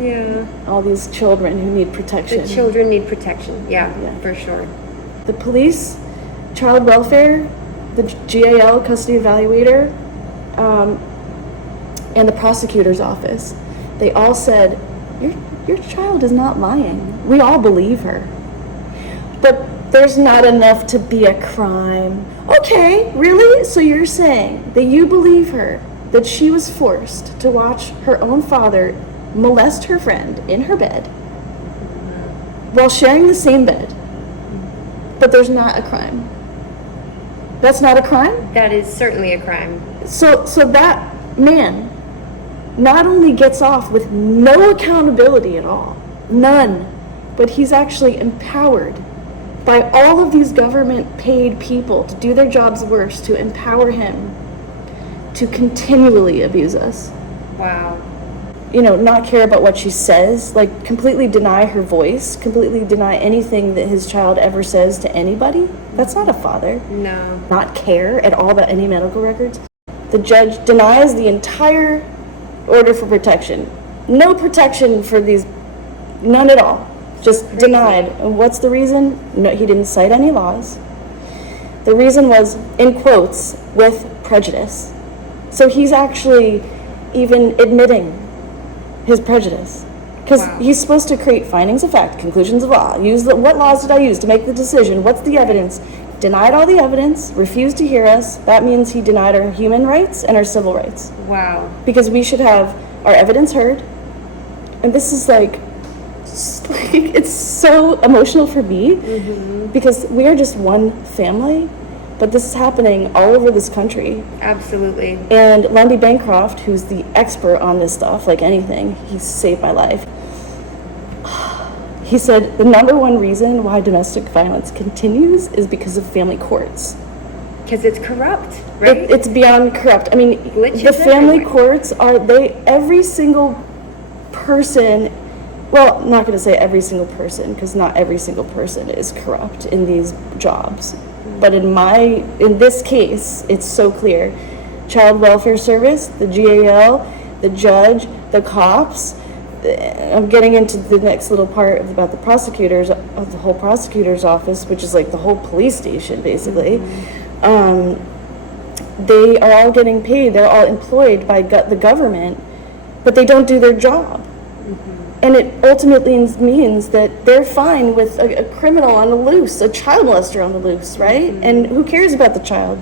Yeah. All these children who need protection. The children need protection. Yeah, for sure. The police, child welfare, the GAL, custody evaluator, and the prosecutor's office, they all said, your child is not lying. We all believe her. But there's not enough to be a crime. Okay, really? So you're saying that you believe her, that she was forced to watch her own father molest her friend in her bed while sharing the same bed, but there's not a crime? That's not a crime? That is certainly a crime. So that man not only gets off with no accountability at all, none, but he's actually empowered by all of these government paid people to do their jobs worse, to empower him to continually abuse us. Wow. Not care about what she says, like completely deny her voice, completely deny anything that his child ever says to anybody. That's not a father. No. Not care at all about any medical records. The judge denies the entire order for protection. No protection for these, none at all. Just denied. And what's the reason? No, he didn't cite any laws. The reason was, in quotes, with prejudice. So he's actually even admitting his prejudice, because he's supposed to create findings of fact, conclusions of law, what laws did I use to make the decision, what's the evidence? Denied all the evidence, refused to hear us. That means he denied our human rights and our civil rights. Wow. Because we should have our evidence heard. And this is it's so emotional for me, because we are just one family, but this is happening all over this country. Absolutely. And Lundy Bancroft, who's the expert on this stuff, like anything, he saved my life. He said the number one reason why domestic violence continues is because of family courts. Because it's corrupt, right? It's beyond corrupt. I mean, Glitches the family everywhere. courts every single person, well, I'm not going to say every single person, because not every single person is corrupt in these jobs. But in this case, it's so clear. Child Welfare Service, the GAL, the judge, the cops. I'm getting into the next little part about the prosecutors, of the whole prosecutor's office, which is like the whole police station, basically. They are all getting paid. They're all employed by the government, but they don't do their job. And it ultimately means that they're fine with a criminal on the loose, a child molester on the loose, right? And who cares about the child?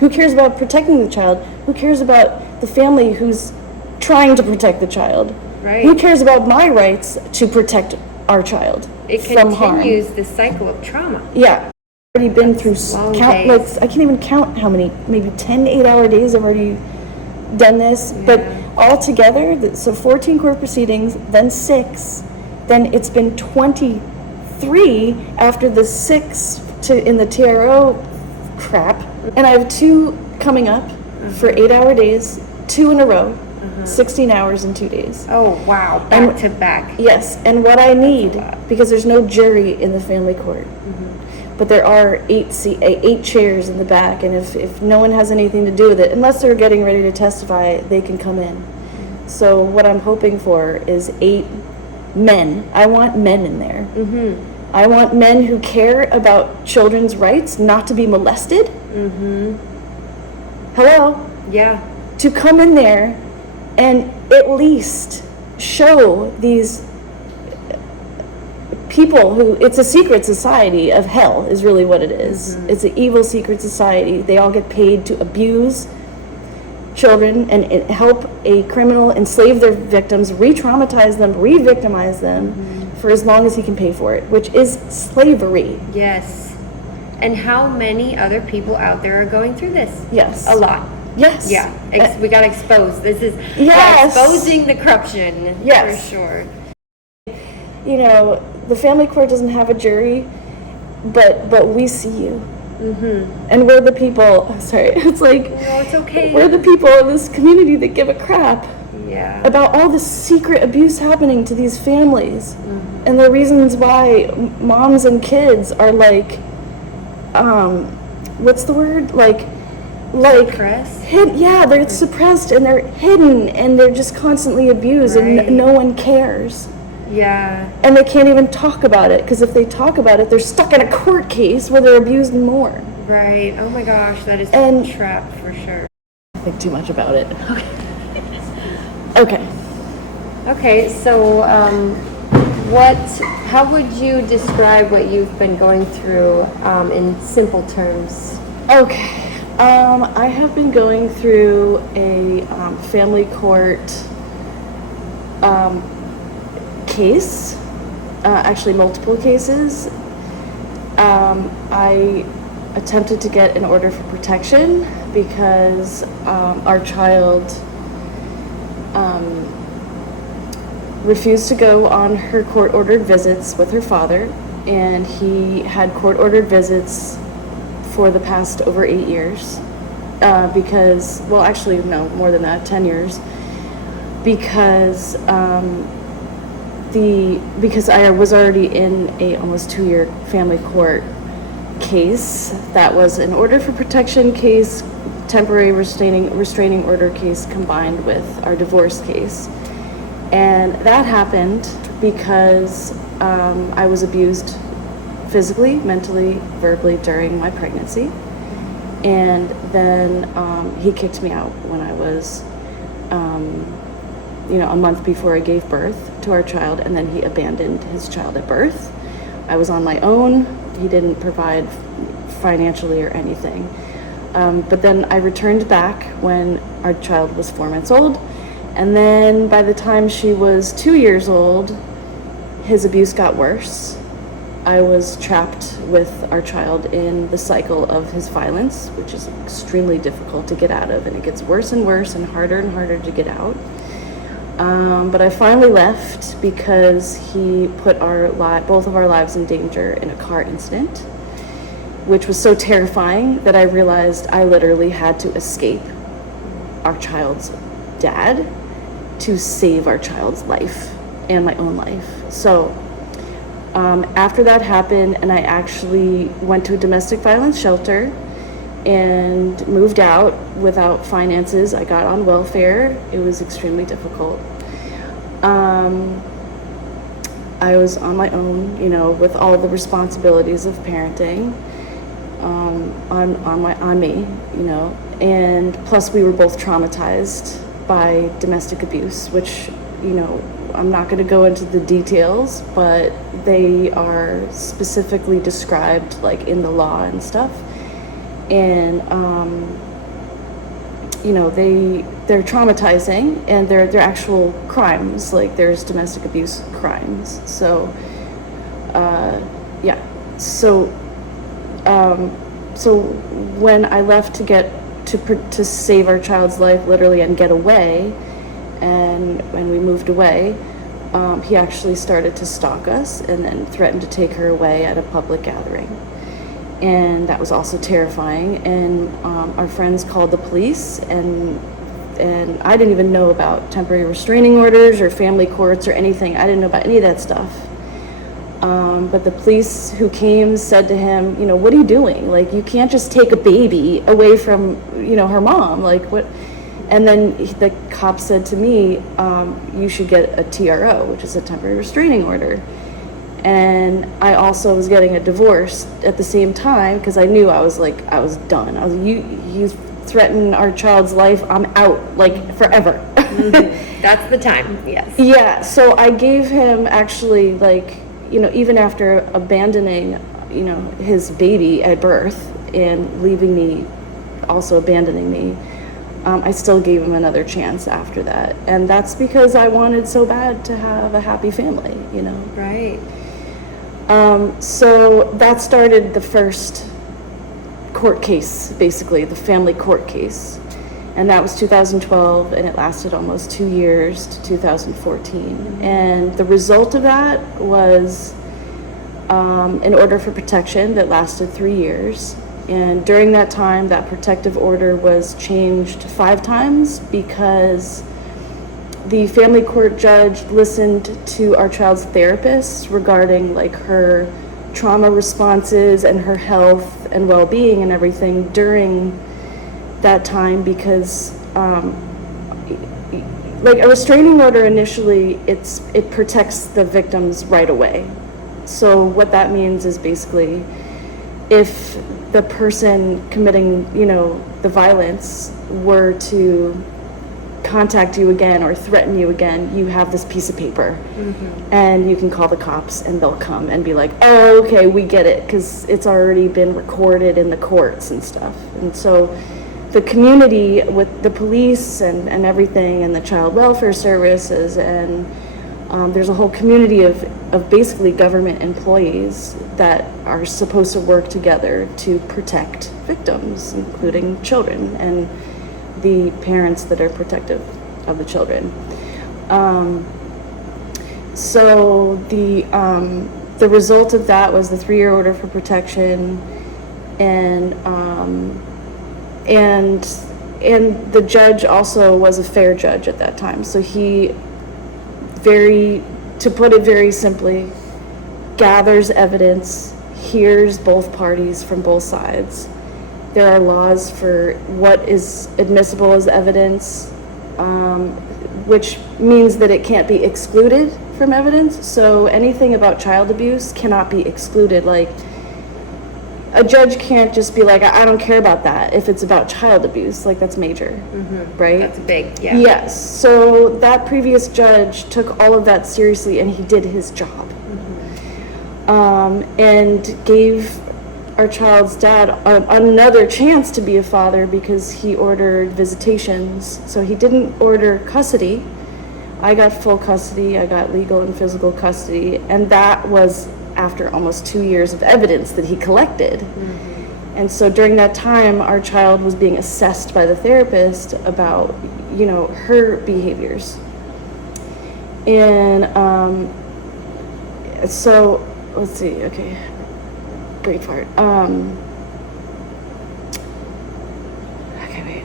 Who cares about protecting the child? Who cares about the family who's trying to protect the child? Right. Who cares about my rights to protect our child from harm? It continues the cycle of trauma. Yeah. I've already been through days. I can't even count how many, maybe 10 8-hour days I've already done this, but all together, so 14 court proceedings, then 6, then it's been 23 after the 6 in the TRO crap, and I have 2 coming up for 8-hour days, 2 in a row, 16 hours in 2 days. Oh, wow. Back to back. Yes, and what I need, because there's no jury in the family court, but there are 8 chairs in the back, and if no one has anything to do with it, unless they're getting ready to testify, they can come in. So what I'm hoping for is 8 men. I want men in there. I want men who care about children's rights not to be molested. Hello? Yeah. To come in there and at least show these people who, it's a secret society of hell is really what it is. It's an evil secret society. They all get paid to abuse children and help a criminal enslave their victims, re-traumatize them, re-victimize them for as long as he can pay for it, which is slavery. Yes. And how many other people out there are going through this? Yes. A lot. Yes. Yeah. We got exposed. This is exposing the corruption. Yes. For sure. The family court doesn't have a jury, but we see you. And we're the people, sorry, it's like, No, it's okay. we're the people in this community that give a crap Yeah. about all the secret abuse happening to these families. And the reasons why moms and kids are like, what's the word? Like Suppressed? yeah, they're suppressed and they're hidden and they're just constantly abused Right. and no one cares. Yeah. And they can't even talk about it because if they talk about it, they're stuck in a court case where they're abused more. Right. Oh my gosh, that is And- a trap for sure. I think too much about it. Okay. Okay, so how would you describe what you've been going through in simple terms? Okay. I have been going through a family court case, actually multiple cases. I attempted to get an order for protection because our child refused to go on her court-ordered visits with her father, and he had court-ordered visits for the past over 8 years because, well, actually, no, more than that, 10 years, because because I was already in a almost 2-year family court case that was an order for protection case, temporary restraining order case combined with our divorce case. And that happened because I was abused physically, mentally, verbally during my pregnancy. And then he kicked me out when I was, a month before I gave birth to our child, and then he abandoned his child at birth. I was on my own. He didn't provide financially or anything. But then I returned back when our child was 4 months old. And then by the time she was 2 years old, his abuse got worse. I was trapped with our child in the cycle of his violence, which is extremely difficult to get out of, and it gets worse and worse and harder to get out. But I finally left because he put both of our lives in danger in a car incident, which was so terrifying that I realized I literally had to escape our child's dad to save our child's life and my own life. So after that happened, and I actually went to a domestic violence shelter and moved out without finances. I got on welfare. It was extremely difficult. I was on my own, with all the responsibilities of parenting on me, and plus we were both traumatized by domestic abuse, which, I'm not going to go into the details, but they are specifically described like in the law and stuff. And they're traumatizing, and they're actual crimes. Like there's domestic abuse crimes. So so when I left to get to save our child's life literally and get away, and when we moved away, he actually started to stalk us and then threatened to take her away at a public gathering. And that was also terrifying. And our friends called the police, and I didn't even know about temporary restraining orders or family courts or anything. I didn't know about any of that stuff. But the police who came said to him, what are you doing? Like, you can't just take a baby away from, her mom. Like, what? And then the cop said to me, you should get a TRO, which is a temporary restraining order. And I also was getting a divorce at the same time because I knew I was done. I was you threaten our child's life, I'm out, like forever. Mm-hmm. That's the time, yes. Yeah, so I gave him actually even after abandoning, his baby at birth and leaving me, also abandoning me, I still gave him another chance after that. And that's because I wanted so bad to have a happy family, Right. So that started the first court case, basically, the family court case. And that was 2012, and it lasted almost 2 years to 2014. And the result of that was an order for protection that lasted 3 years. And during that time, that protective order was changed 5 times because the family court judge listened to our child's therapist regarding her trauma responses and her health and well-being and everything during that time, because like a restraining order initially, it protects the victims right away. So what that means is basically if the person committing, the violence were to contact you again or threaten you again, you have this piece of paper, and you can call the cops and they'll come and be like, oh, okay, we get it, because it's already been recorded in the courts and stuff. And so the community with the police and everything, and the child welfare services, and there's a whole community of basically government employees that are supposed to work together to protect victims, including children and the parents that are protective of the children. So the result of that was the 3-year order for protection, and the judge also was a fair judge at that time. So he, to put it very simply, gathers evidence, hears both parties from both sides. There are laws for what is admissible as evidence, which means that it can't be excluded from evidence. So anything about child abuse cannot be excluded. Like, a judge can't just be like, I don't care about that if it's about child abuse. Like, that's major, right? That's big, yeah. Yes. So that previous judge took all of that seriously, and he did his job. And gave our child's dad another chance to be a father, because he ordered visitations. So he didn't order custody. I got full custody. I got legal and physical custody. And that was after almost 2 years of evidence that he collected. And so during that time, our child was being assessed by the therapist about, her behaviors. And so, let's see, okay, brain fart. Okay, wait,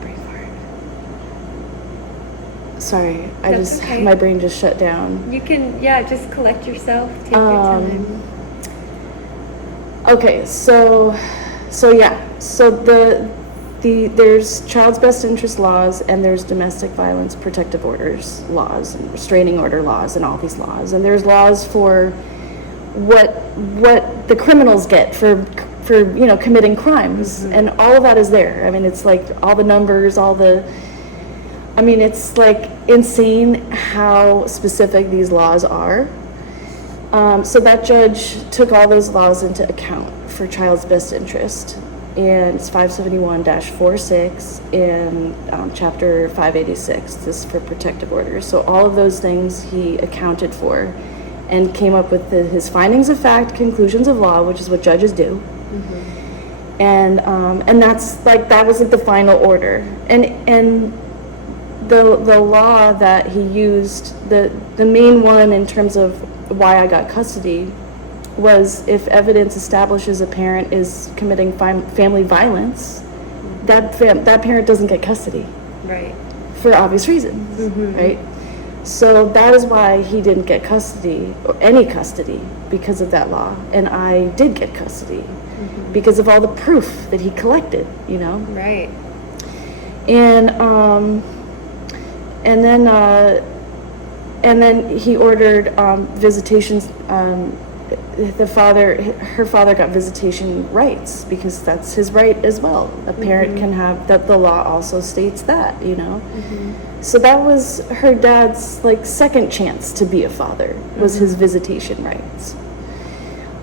brain fart. Sorry, That's okay. my brain just shut down. You can, just collect yourself, take your time. Okay, so there's child's best interest laws, and there's domestic violence protective orders laws, and restraining order laws, and all these laws. And there's laws for what the criminals get for committing crimes, and all of that is there. I mean, it's like all the numbers, it's like insane how specific these laws are. So that judge took all those laws into account for child's best interest, and it's 571-46 and chapter 586. This is for protective orders. So all of those things he accounted for, and came up with his findings of fact, conclusions of law, which is what judges do. And that's like, that was like the final order. And the law that he used, the main one in terms of why I got custody, was if evidence establishes a parent is committing family violence, that parent doesn't get custody. Right. For obvious reasons, right? So that is why he didn't get custody, or any custody, because of that law. And I did get custody because of all the proof that he collected, Right. And then he ordered visitations. Her father got visitation rights, because that's his right as well. A parent can have that. The law also states that, So that was her dad's second chance to be a father, was his visitation rights.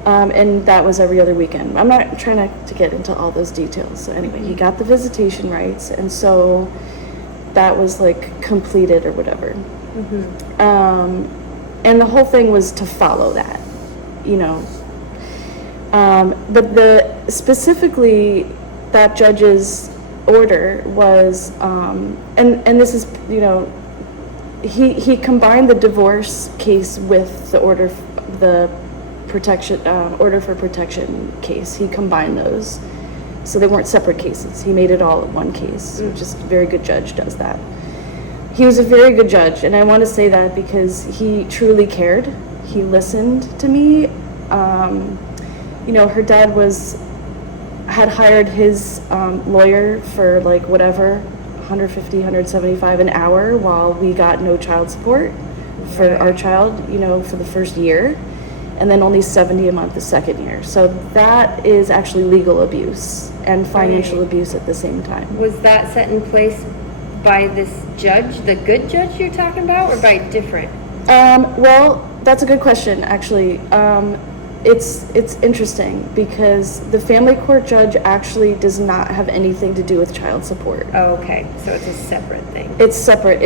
And that was every other weekend. I'm not trying to get into all those details. So anyway, he got the visitation rights, and so that was completed or whatever. And the whole thing was to follow that, but specifically that judge's order was, and this is, he combined the divorce case with the order for protection case. He combined those, so they weren't separate cases. He made it all one case, which is a very good judge does that. He was a very good judge, and I want to say that because he truly cared. He listened to me Her dad had hired his lawyer for like whatever, 150, 175 an hour, while we got no child support for our child, for the first year, and then only 70 a month the second year. So that is actually legal abuse and financial abuse at the same time. Was that set in place by this judge, the good judge you're talking about, or by different? Well, that's a good question, actually. It's interesting because the family court judge actually does not have anything to do with child support. Oh, okay, so it's a separate thing. It's separate.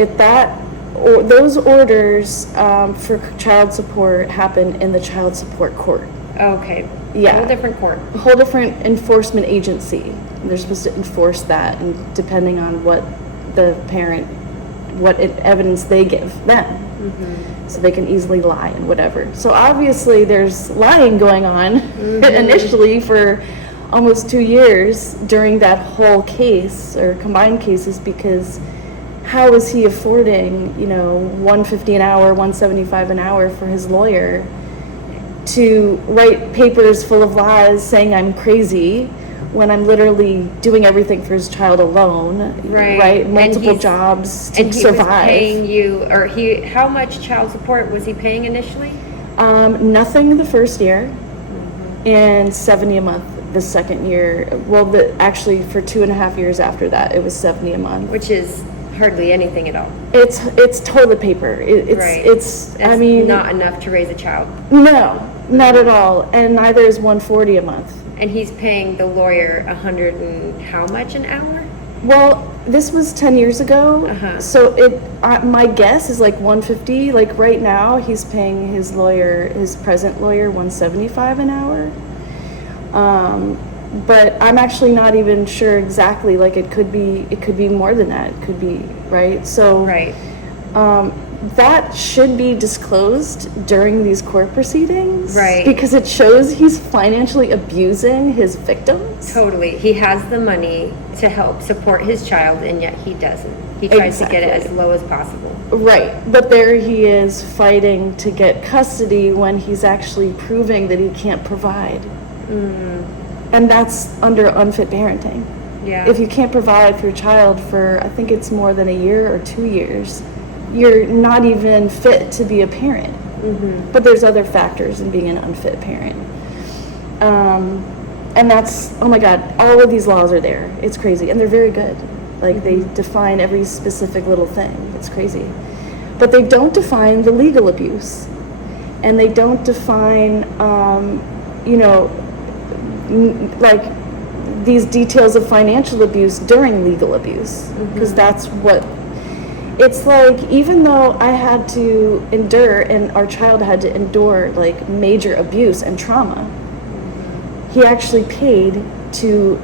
Those orders for child support happen in the child support court. Okay. Yeah. Whole different court. A whole different enforcement agency. They're supposed to enforce that, and depending on what the parent, evidence they give them. Mm-hmm. So they can easily lie and whatever. So obviously there's lying going on initially for almost 2 years during that whole case, or combined cases, because how is he affording, $150 an hour, $175 an hour for his lawyer to write papers full of lies saying I'm crazy when I'm literally doing everything for his child alone, right? Multiple jobs to survive. And he was paying you, or how much child support was he paying initially? Nothing the first year, and 70 a month the second year. Well, actually for 2.5 years after that, it was 70 a month. Which is hardly anything at all. It's toilet paper. It's not enough to raise a child. No, not at all. And neither is 140 a month. And he's paying the lawyer 100 and how much an hour? Well, this was 10 years ago. So my guess is like 150. Like right now, he's paying his present lawyer, 175 an hour. But I'm actually not even sure exactly. Like it could be more than that. It could be, right? So that should be disclosed during these court proceedings, right? Because it shows he's financially abusing his victims. Totally. He has the money to help support his child, and yet he doesn't. He tries to get it as low as possible. Right. But there he is fighting to get custody when he's actually proving that he can't provide. And that's under unfit parenting. Yeah. If you can't provide for your child for, I think it's more than a year or 2 years, you're not even fit to be a parent. But there's other factors in being an unfit parent. And that's, oh my God, all of these laws are there. It's crazy. And they're very good. Like they define every specific little thing. It's crazy. But they don't define the legal abuse. And they don't define, like these details of financial abuse during legal abuse. Because that's what, it's like, even though I had to endure and our child had to endure like major abuse and trauma, he actually paid to,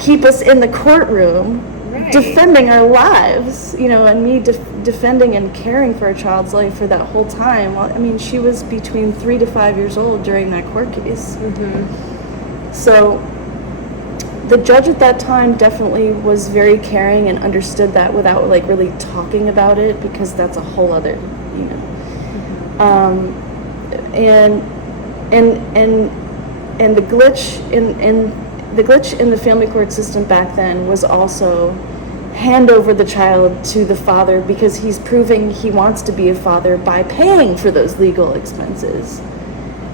keep us in the courtroom, defending our lives, and me defending and caring for a child's life for that whole time. Well, I mean, she was between 3 to 5 years old during that court case. So the judge at that time definitely was very caring and understood that without like really talking about it, because that's a whole other, and the glitch in the family court system back then was also hand over the child to the father, because he's proving he wants to be a father by paying for those legal expenses.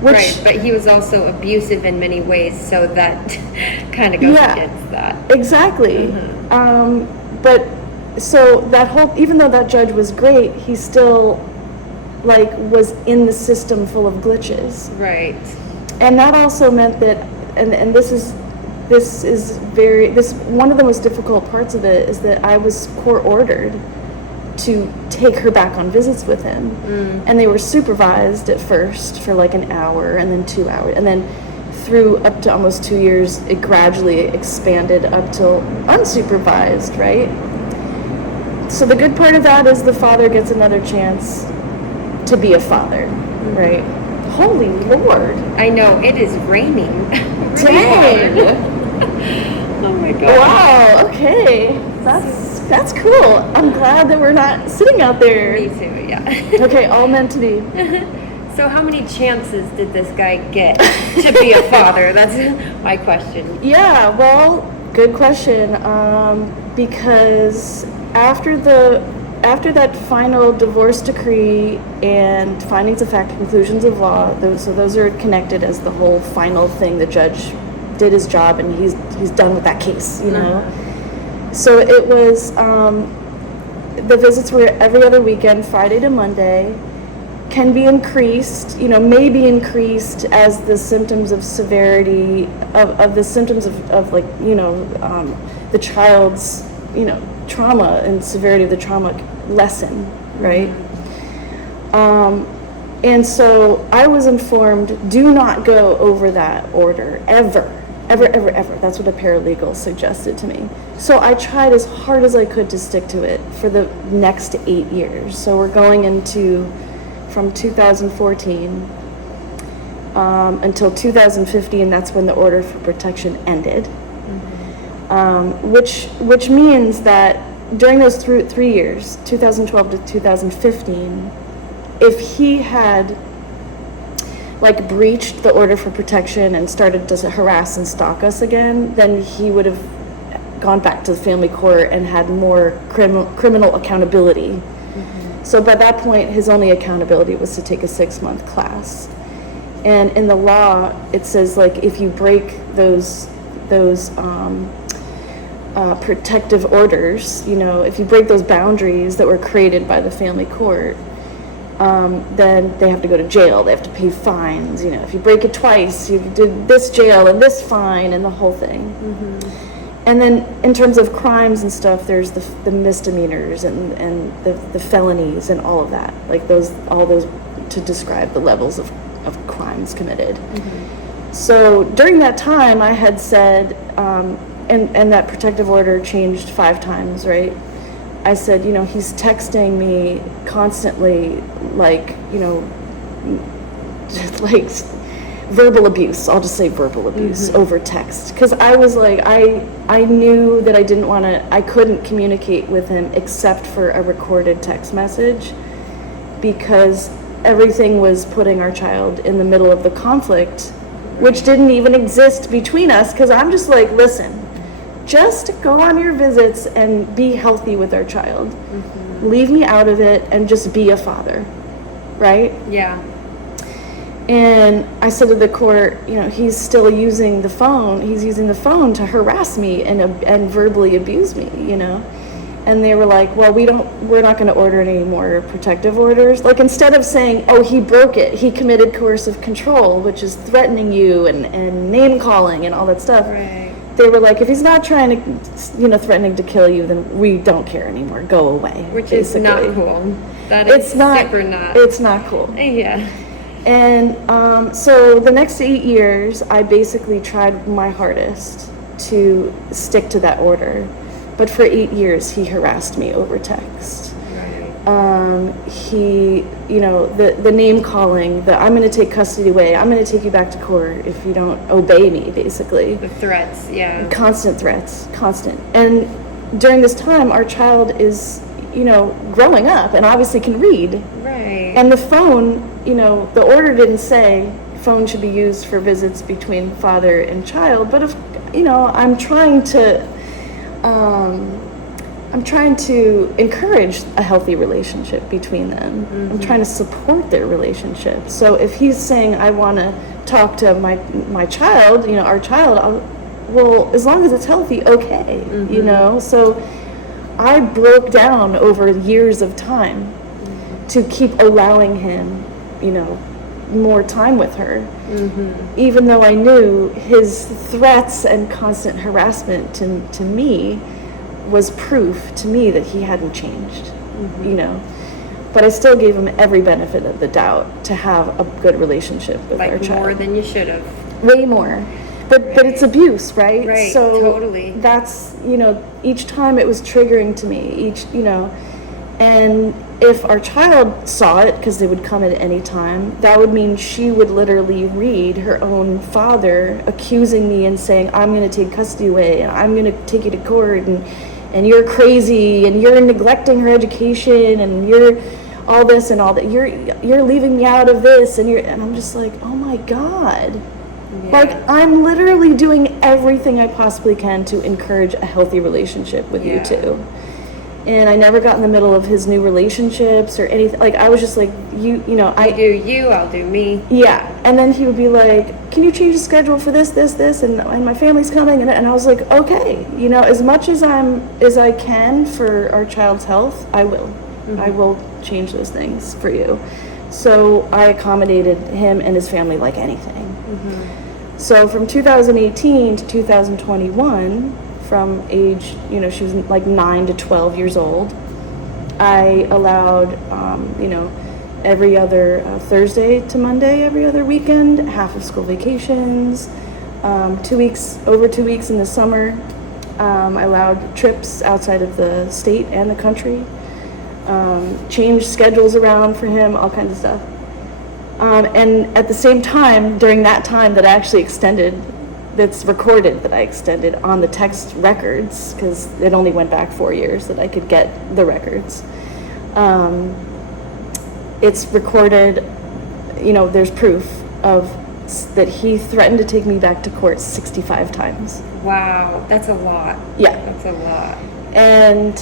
Right, but he was also abusive in many ways, so that kind of goes against that. Exactly. But so that whole, even though that judge was great, he still like was in the system full of glitches. Right. And that also meant that, and this is one of the most difficult parts of it is that I was court ordered to take her back on visits with him. And they were supervised at first for like an hour, and then 2 hours, and then through up to almost 2 years, it gradually expanded up till unsupervised, right? So the good part of that is the father gets another chance to be a father, right? Holy Lord. I know, it is raining. Dang. Oh my God. Wow, okay. That's cool. I'm glad that we're not sitting out there. Me too, yeah. Okay, all meant to be. So how many chances did this guy get to be a father? That's my question. Yeah, well, good question. Because after that final divorce decree and findings of fact, conclusions of law, those are connected as the whole final thing. The judge did his job and he's done with that case, you know. So it was the visits were every other weekend, Friday to Monday. Can be increased, may be increased as the symptoms of severity of the symptoms of like, the child's, trauma and severity of the trauma lessen, right? And so I was informed, do not go over that order, ever. That's what a paralegal suggested to me. So I tried as hard as I could to stick to it for the next 8 years. So we're going into from 2014 until 2015. That's when the order for protection ended. Which means that during those 3 years, 2012 to 2015, if he had like breached the order for protection and started to harass and stalk us again, then he would have gone back to the family court and had more criminal accountability. So by that point, his only accountability was to take a 6-month class. And in the law, it says like if you break those protective orders, if you break those boundaries that were created by the family court, then they have to go to jail. They have to pay fines. If you break it twice, you did this jail and this fine and the whole thing. And then in terms of crimes and stuff, there's the misdemeanors and the felonies and all of that, like all those to describe the levels of crimes committed. So during that time, I had said, and that protective order changed 5 times, right? I said, he's texting me constantly, like, just like verbal abuse. I'll just say verbal abuse over text. Because I was like, I knew that I couldn't communicate with him except for a recorded text message, because everything was putting our child in the middle of the conflict, which didn't even exist between us. Because I'm just like, listen, just go on your visits and be healthy with our child. Leave me out of it and just be a father, right? Yeah. And I said to the court, he's still using the phone. He's using the phone to harass me and verbally abuse me, And they were like, well, we're not going to order any more protective orders. Like, instead of saying, oh, he broke it, he committed coercive control, which is threatening you and name calling and all that stuff. Right. They were like, if he's not trying to, threatening to kill you, then we don't care anymore. Go away. Which basically. is not cool. That is super not. It's not cool. Yeah. And so the next 8 years, I basically tried my hardest to stick to that order. But for 8 years, he harassed me over text. He, the name calling, I'm going to take custody away, I'm going to take you back to court if you don't obey me, basically. The threats, yeah. Constant threats, constant. And during this time, our child is, growing up and obviously can read. Right. And the phone, the order didn't say phone should be used for visits between father and child, but if, I'm trying to encourage a healthy relationship between them. I'm trying to support their relationship. So if he's saying, I want to talk to my child, our child, well, as long as it's healthy, okay, So I broke down over years of time to keep allowing him, more time with her. Even though I knew his threats and constant harassment to me was proof to me that he hadn't changed, But I still gave him every benefit of the doubt to have a good relationship with our child. Like more than you should have. Way more. But it's abuse, right? Right, so totally. That's, each time it was triggering to me, and if our child saw it, because they would come at any time, that would mean she would literally read her own father accusing me and saying, I'm going to take custody away, and I'm going to take you to court, and you're crazy, and you're neglecting her education, and you're all this and all that. You're leaving me out of this, and I'm just like, oh my God. Yeah. Like, I'm literally doing everything I possibly can to encourage a healthy relationship with you two. And I never got in the middle of his new relationships or anything. Like, I was just like, you know, I do you, I'll do me. Yeah. And then he would be like, can you change the schedule for this, and my family's coming, and I was like, okay, you know, as much as I can for our child's health, I will. Mm-hmm. I will change those things for you. So I accommodated him and his family like anything. Mm-hmm. So from 2018 to 2021, from age, you know, she was like 9 to 12 years old, I allowed, you know, every other Thursday to Monday, every other weekend, half of school vacations, over 2 weeks in the summer. I allowed trips outside of the state and the country, changed schedules around for him, all kinds of stuff. And at the same time, during that time that I actually extended, that's recorded that I extended on the text records, because it only went back 4 years that I could get the records. It's recorded, you know, there's proof of that he threatened to take me back to court 65 times. Wow, that's a lot. Yeah. That's a lot. And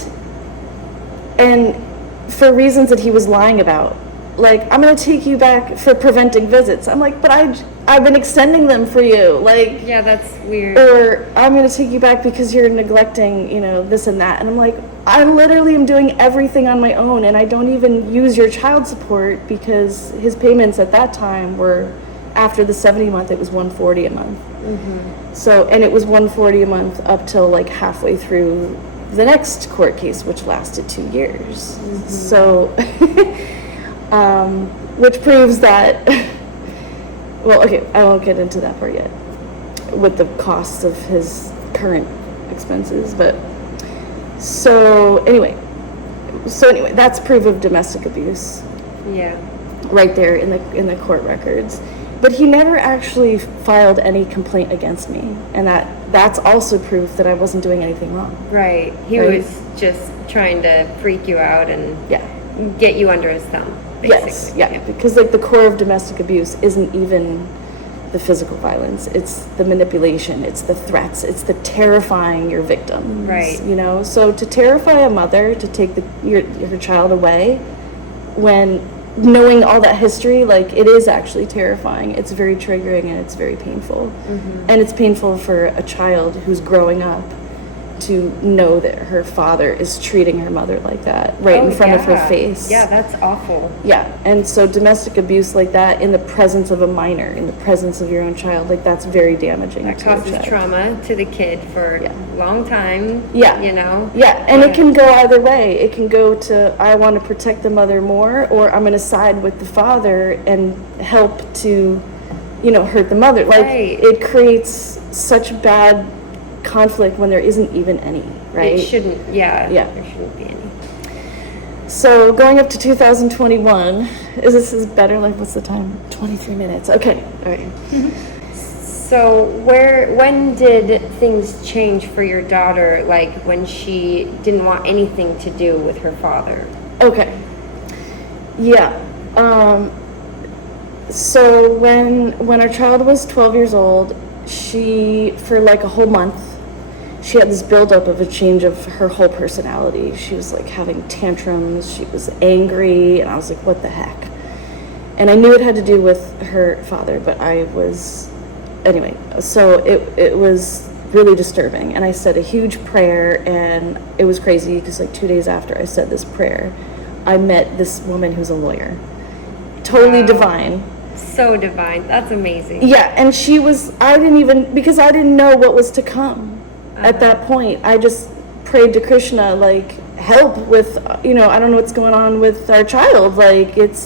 for reasons that he was lying about. Like, I'm going to take you back for preventing visits. I'm like, but I've been extending them for you. Like, yeah, that's weird. Or I'm going to take you back because you're neglecting, you know, this and that. And I'm like, I literally am doing everything on my own, and I don't even use your child support because his payments at that time were, after the 70 month, it was $140 a month. Mm-hmm. So, and it was $140 a month up till like halfway through the next court case, which lasted 2 years. Mm-hmm. So, which proves that, well, okay, I won't get into that part yet, with the costs of his current expenses, but, so anyway, that's proof of domestic abuse. Yeah. Right there in the court records. But he never actually filed any complaint against me, and that's also proof that I wasn't doing anything wrong. Right. He was just trying to freak you out and get you under his thumb, basically. Yes, yeah, because like the core of domestic abuse isn't even the physical violence. It's the manipulation, it's the threats, it's the terrifying your victim. Right. You know, so to terrify a mother to take her child away when knowing all that history, like, it is actually terrifying. It's very triggering and it's very painful. Mm-hmm. And it's painful for a child who's growing up to know that her father is treating her mother like that right in front of her face. Yeah, that's awful. Yeah, and so domestic abuse like that in the presence of a minor, in the presence of your own child, like, that's very damaging. That causes trauma to the kid for a long time. Yeah. You know? Yeah, and it can go either way. It can go to, I want to protect the mother more, or I'm going to side with the father and help to, you know, hurt the mother. Like, it creates such bad conflict when there isn't even any, right? It shouldn't, there shouldn't be any. So going up to 2021, this is better, like, what's the time? 23 minutes. Okay, all right. Mm-hmm. So when did things change for your daughter, like when she didn't want anything to do with her father? Okay. Yeah. So when our child was 12 years old, she, for like a whole month, she had this buildup of a change of her whole personality. She was like having tantrums, she was angry, and I was like, what the heck? And I knew it had to do with her father, but anyway, so it was really disturbing. And I said a huge prayer, and it was crazy because like 2 days after I said this prayer, I met this woman who's a lawyer. Totally divine. So divine. That's amazing. Yeah, and because I didn't know what was to come. At that point, I just prayed to Krishna, like, help with, you know, I don't know what's going on with our child. Like, it's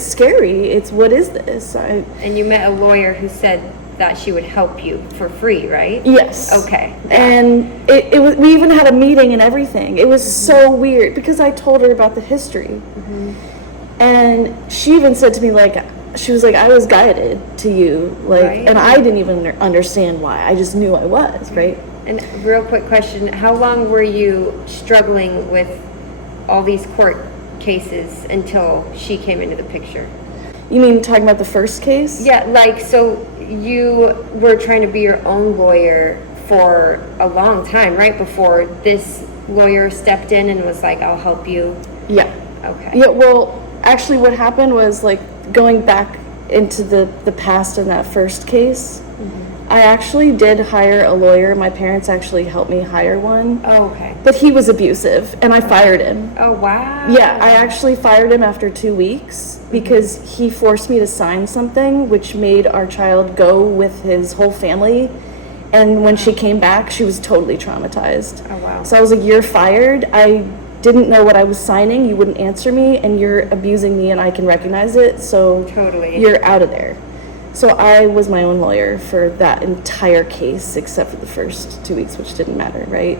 scary. It's, what is this? And you met a lawyer who said that she would help you for free, right? Yes. Okay. And we even had a meeting and everything. It was so weird because I told her about the history. Mm-hmm. And she even said to me, like, she was like, I was guided to you, like, right. And I didn't even understand why. I just knew I was, right? And real quick question, how long were you struggling with all these court cases until she came into the picture. You mean talking about the first case? Yeah, like, so you were trying to be your own lawyer for a long time, right? Before this lawyer stepped in and was like, I'll help you. Yeah. Okay. Yeah, well, actually what happened was, like, going back into the past in that first case, I actually did hire a lawyer. My parents actually helped me hire one. Oh, okay. But he was abusive, and I fired him. Oh, wow. Yeah, I actually fired him after 2 weeks because he forced me to sign something which made our child go with his whole family. And when she came back, she was totally traumatized. Oh, wow. So I was like, you're fired. I didn't know what I was signing. You wouldn't answer me, and you're abusing me, and I can recognize it. So Totally. you're out of there. So I was my own lawyer for that entire case, except for the first 2 weeks, which didn't matter, right?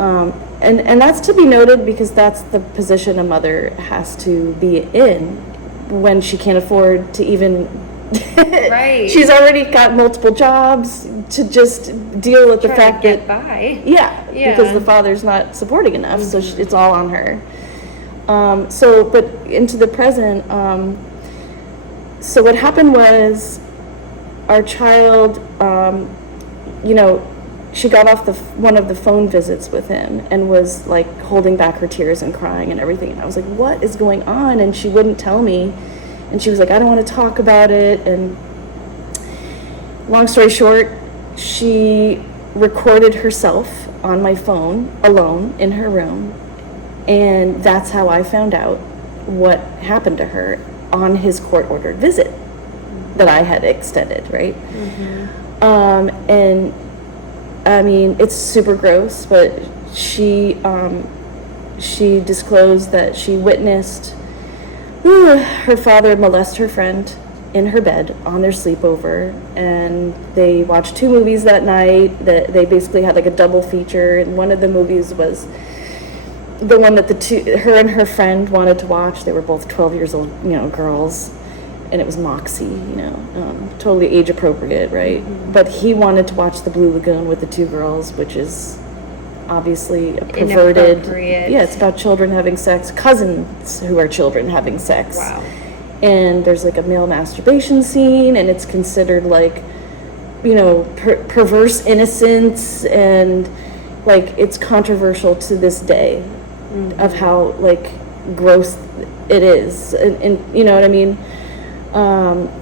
And that's to be noted because that's the position a mother has to be in when she can't afford to even. Right. She's already got multiple jobs to just deal with the Trying fact to get that. by. Yeah, Yeah. because the father's not supporting enough, so it's all on her. But into the present. So what happened was, our child, she got off one of the phone visits with him and was like holding back her tears and crying and everything. And I was like, what is going on? And she wouldn't tell me. And she was like, I don't want to talk about it. And long story short, she recorded herself on my phone alone in her room. And that's how I found out what happened to her on his court-ordered visit that I had extended, right? And I mean, it's super gross, but she disclosed that she witnessed her father molest her friend in her bed on their sleepover, and they watched 2 movies that night. That they basically had like a double feature, and one of the movies was the one that her and her friend wanted to watch. They were both 12 years old, girls, and it was Moxie, totally age appropriate, right? But he wanted to watch The Blue Lagoon with the 2 girls, which is obviously a perverted. Inappropriate. Yeah, it's about children having sex, cousins who are children having sex. Wow. And there's like a male masturbation scene, and it's considered like, perverse innocence, and like it's controversial to this day of how like gross it is, and you know what I mean,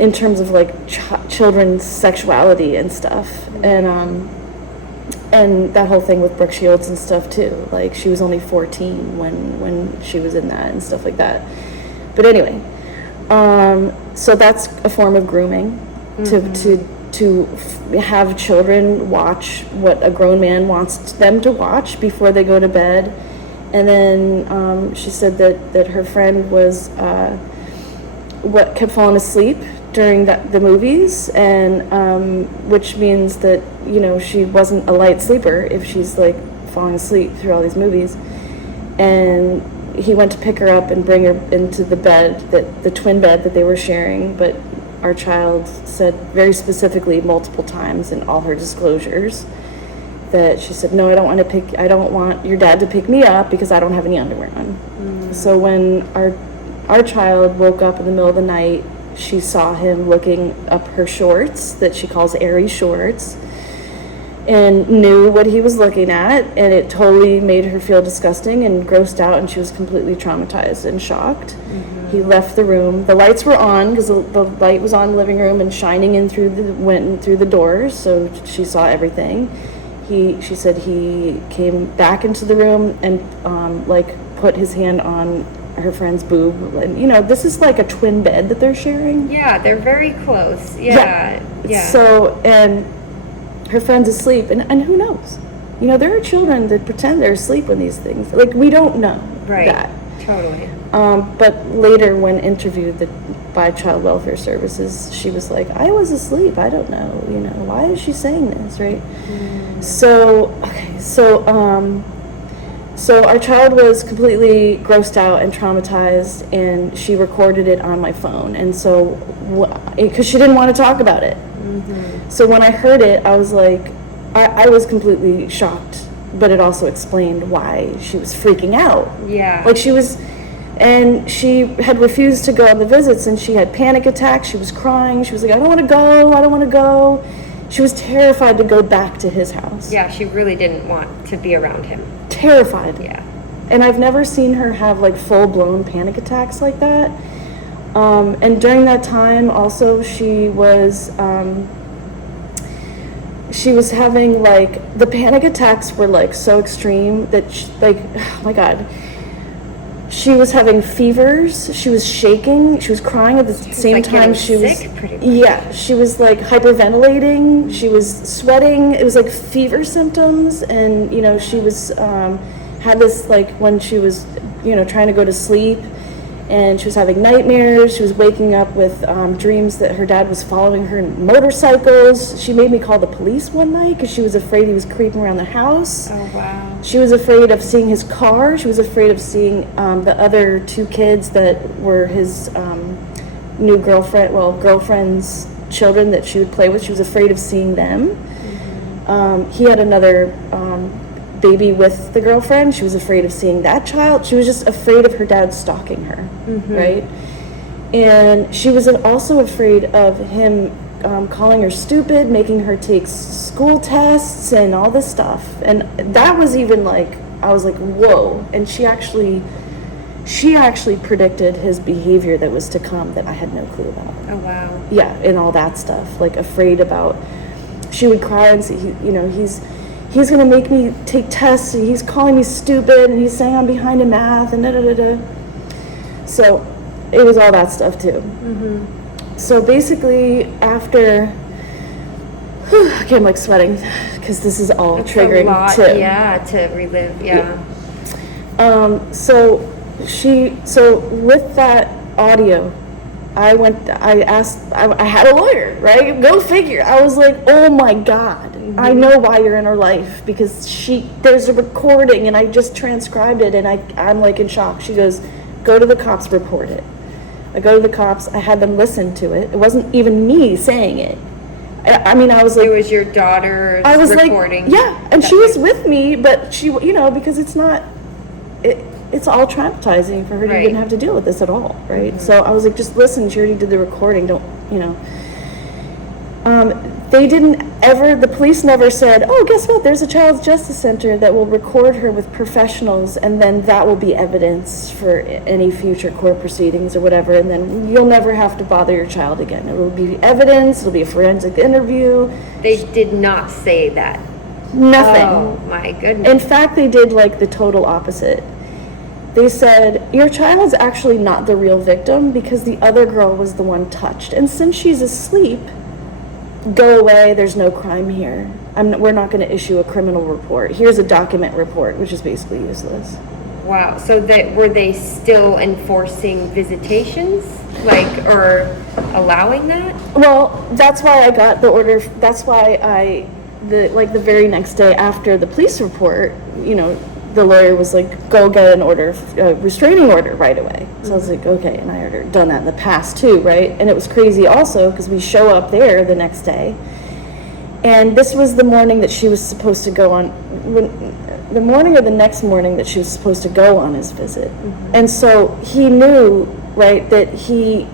in terms of like children's sexuality and stuff, and that whole thing with Brooke Shields and stuff too. Like she was only 14 when she was in that and stuff like that. But anyway, so that's a form of grooming, to have children watch what a grown man wants them to watch before they go to bed. And then she said that her friend was kept falling asleep during the movies, and which means that she wasn't a light sleeper if she's like falling asleep through all these movies. And he went to pick her up and bring her into the bed, the twin bed that they were sharing, but our child said very specifically multiple times in all her disclosures that she said, no, I don't want your dad to pick me up because I don't have any underwear on. So when our child woke up in the middle of the night, she saw him looking up her shorts that she calls airy shorts, and knew what he was looking at, and it totally made her feel disgusting and grossed out, and she was completely traumatized and shocked. He left the room. The lights were on because the light was on in the living room and shining in went through the doors, so she saw everything. She said he came back into the room and put his hand on her friend's boob, and this is like a twin bed that they're sharing. Yeah, they're very close. Yeah. So, and her friend's asleep, and who knows? There are children that pretend they're asleep when these things, like, we don't know that. Totally. But later, when interviewed by Child Welfare Services, she was like, I was asleep, I don't know, why is she saying this, right? So our child was completely grossed out and traumatized, and she recorded it on my phone, and so, because she didn't want to talk about it. So when I heard it, I was like, I was completely shocked, but it also explained why she was freaking out. Yeah. Like she was, And she had refused to go on the visits, and she had panic attacks. She was crying. She was like, I don't want to go. I don't want to go. She was terrified to go back to his house. Yeah, she really didn't want to be around him. Terrified. Yeah. And I've never seen her have like full-blown panic attacks like that. And during that time also she was having like, the panic attacks were like so extreme that she, like, oh my God, she was having fevers, she was shaking, she was crying at the same like time. getting She was sick pretty much. Yeah, she was like hyperventilating, she was sweating, it was like fever symptoms. And you know, she was had this, like, when she was, you know, trying to go to sleep, and she was having nightmares. She was waking up with dreams that her dad was following her in motorcycles. She made me call the police one night because she was afraid he was creeping around the house. Oh, wow. She was afraid of seeing his car. She was afraid of seeing the other two kids that were his new girlfriend's children that she would play with. She was afraid of seeing them. Mm-hmm. He had another baby with the girlfriend. She was afraid of seeing that child. She was just afraid of her dad stalking her, mm-hmm. right? And she was also afraid of him calling her stupid, making her take school tests and all this stuff. And that was even like, I was like, whoa. And she actually predicted his behavior that was to come that I had no clue about. Oh, wow. Yeah, and all that stuff, like afraid about, she would cry and say, he's going to make me take tests, and he's calling me stupid, and he's saying I'm behind in math, and da-da-da-da. So it was all that stuff, too. Mm-hmm. So basically, after, okay, I'm like sweating, because this is all That's triggering, a lot, too. Yeah, to relive, yeah. So with that audio, I had a lawyer, right? Go figure. I was like, oh my God, mm-hmm. I know why you're in her life, because there's a recording and I just transcribed it, and I'm like in shock. She goes, go to the cops, report it. I go to the cops, I had them listen to it. It wasn't even me saying it. I mean, I was like... It was your daughter's recording. Like, yeah, and she was with me, but she, you know, because it's not... It's all traumatizing for her to even have to deal with this at all, right? Mm-hmm. So I was like, just listen, she already did the recording, don't, you know. They didn't ever, the police never said, oh, guess what, there's a Child Justice Center that will record her with professionals, and then that will be evidence for any future court proceedings or whatever, and then you'll never have to bother your child again. It will be evidence, it'll be a forensic interview. They did not say that. Nothing. Oh, my goodness. In fact, they did like the total opposite. They said, your child's actually not the real victim because the other girl was the one touched. And since she's asleep, go away, there's no crime here. We're not going to issue a criminal report. Here's a document report, which is basically useless. Wow. So were they still enforcing visitations? Or allowing that? Well, that's why I got the order. That's why the very next day after the police report, you know, the lawyer was like, go get an order, restraining order right away. So I was like, okay, and I had done that in the past too, right? And it was crazy also because we show up there the next day, and this was the morning that she was supposed to go on, the morning or the next morning that she was supposed to go on his visit. Mm-hmm. And so he knew, right, that she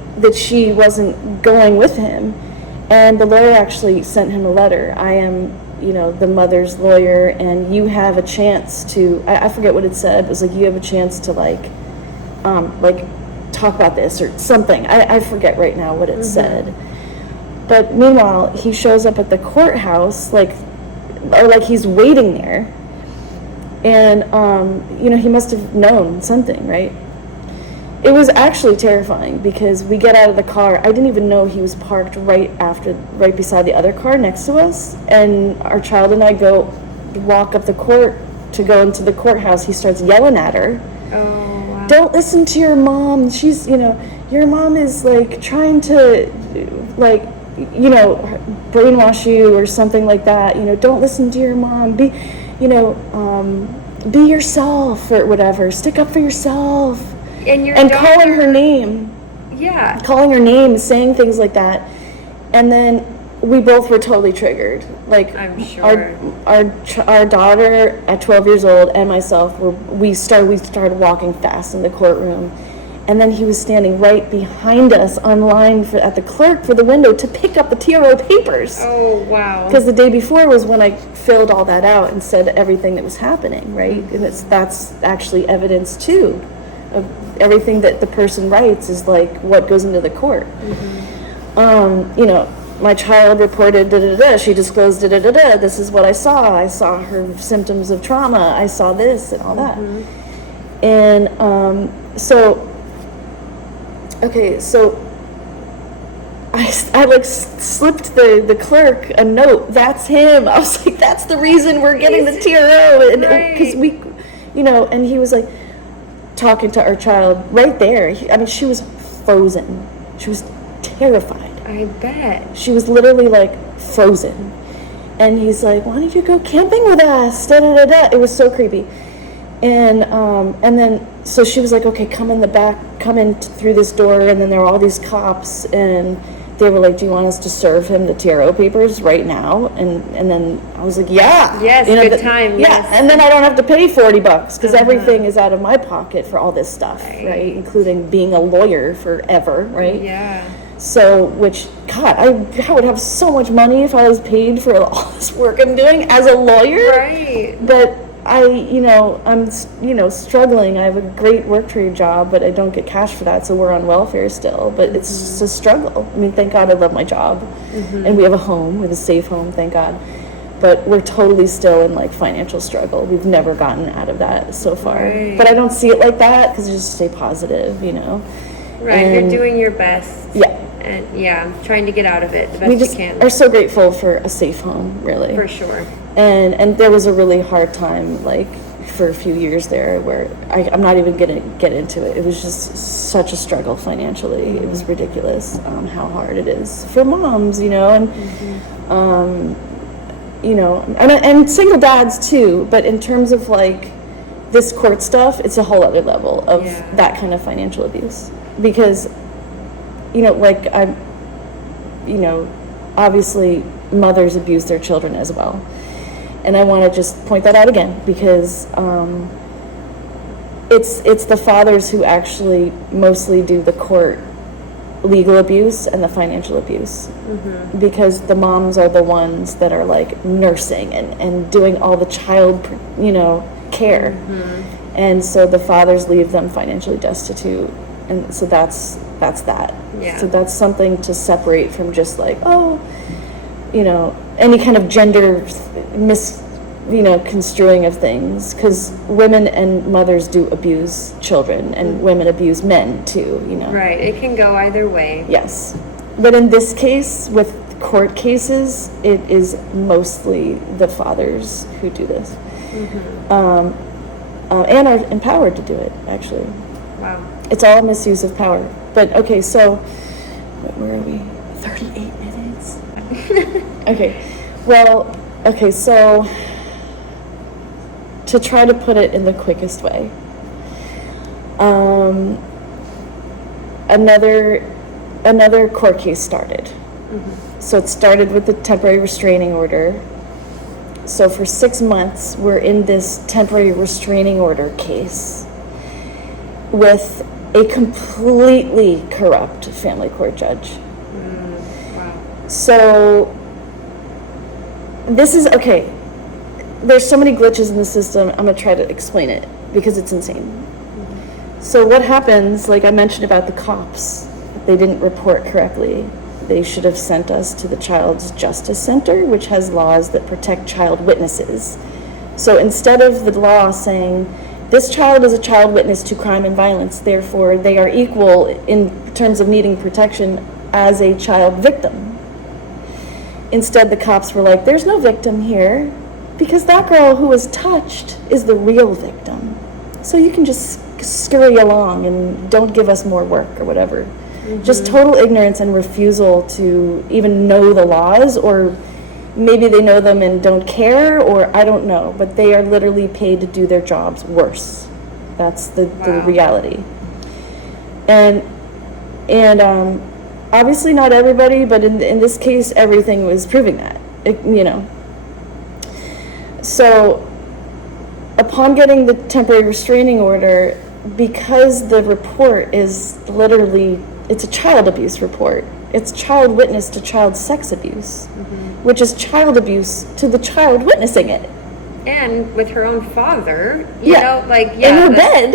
wasn't going with him, and the lawyer actually sent him a letter. I am, you know, the mother's lawyer, and you have a chance to, I forget what it said, it was like, you have a chance to like talk about this or something. I forget right now what it mm-hmm. said. But meanwhile, he shows up at the courthouse, like he's waiting there, and you know, he must have known something, right? It was actually terrifying because we get out of the car. I didn't even know he was parked right beside the other car next to us. And our child and I walk up the court to go into the courthouse. He starts yelling at her. Oh, wow. Don't listen to your mom. She's, you know, your mom is like trying to, like, you know, brainwash you or something like that. You know, don't listen to your mom. Be yourself or whatever. Stick up for yourself. And calling her name. Yeah. Calling her name, saying things like that. And then we both were totally triggered. Like, I'm sure. Our daughter at 12 years old and myself, we started walking fast in the courtroom. And then he was standing right behind us online at the clerk for the window to pick up the TRO papers. Oh, wow. Because the day before was when I filled all that out and said everything that was happening, right? And that's actually evidence too of everything that the person writes is like what goes into the court. You know, my child reported da-da-da, she disclosed da-da-da-da, this is what I saw her symptoms of trauma, I saw this and all that. And so I like slipped the clerk a note, that's him. I was like, that's the reason we're getting the TRO. And because we, you know, and he was like talking to our child right there. I mean, she was frozen. She was terrified. I bet. She was literally like frozen. And he's like, why don't you go camping with us? Da, da, da, da. It was so creepy. And then, so she was like, okay, come in the back, come in through this door. And then there were all these cops, and they were like, do you want us to serve him the TRO papers right now? And then I was like, yeah. Yes, you know, good time, yeah, yes. and then I don't have to pay $40 because everything is out of my pocket for all this stuff, right? Including being a lawyer forever, right? Yeah. So, which, God, I would have so much money if I was paid for all this work I'm doing as a lawyer. Right. But I'm struggling. I have a great work trade job, but I don't get cash for that, so we're on welfare still. But it's just a struggle. I mean, thank God I love my job, and we have a home, we have a safe home, thank God. But we're totally still in like financial struggle. We've never gotten out of that so far. Right. But I don't see it like that because I just stay positive, you know. Right, And you're doing your best. yeah. And yeah, trying to get out of it the best We just you can. are so grateful for a safe home, really. For sure. And there was a really hard time, like, for a few years there where I'm not even going to get into it. It was just such a struggle financially. It was ridiculous how hard it is for moms, you know, and, you know, and single dads too. But in terms of, like, this court stuff, it's a whole other level of that kind of financial abuse. Because, you know, like, obviously mothers abuse their children as well. And I want to just point that out again because it's the fathers who actually mostly do the court legal abuse and the financial abuse, because the moms are the ones that are like nursing and doing all the child, care. And so the fathers leave them financially destitute. And so that's that. Yeah. So that's something to separate from just like, any kind of gender construing of things, because women and mothers do abuse children, and women abuse men too, Right, it can go either way. Yes. But in this case, with court cases, it is mostly the fathers who do this. And are empowered to do it, actually. Wow. It's all misuse of power. But okay, so where are we? 38 minutes? Okay, so to try to put it in the quickest way, another court case started. So it started with the temporary restraining order. So for 6 months, we're in this temporary restraining order case with a completely corrupt family court judge. Wow. So this is, okay, there's so many glitches in the system, I'm going to try to explain it because it's insane. So what happens, like I mentioned about the cops, they didn't report correctly. They should have sent us to the Child's Justice Center, which has laws that protect child witnesses. So instead of the law saying, this child is a child witness to crime and violence, therefore they are equal in terms of needing protection as a child victim. Instead, the cops were like, there's no victim here, because that girl who was touched is the real victim. So you can just scurry along and don't give us more work or whatever. Just total ignorance and refusal to even know the laws, or maybe they know them and don't care, or I don't know, but they are literally paid to do their jobs worse. That's the reality. And obviously not everybody, but in this case, everything was proving that, So upon getting the temporary restraining order, because the report is literally, it's a child abuse report. It's child witness to child sex abuse, which is child abuse to the child witnessing it. And with her own father, you Yeah. know, like, In her bed.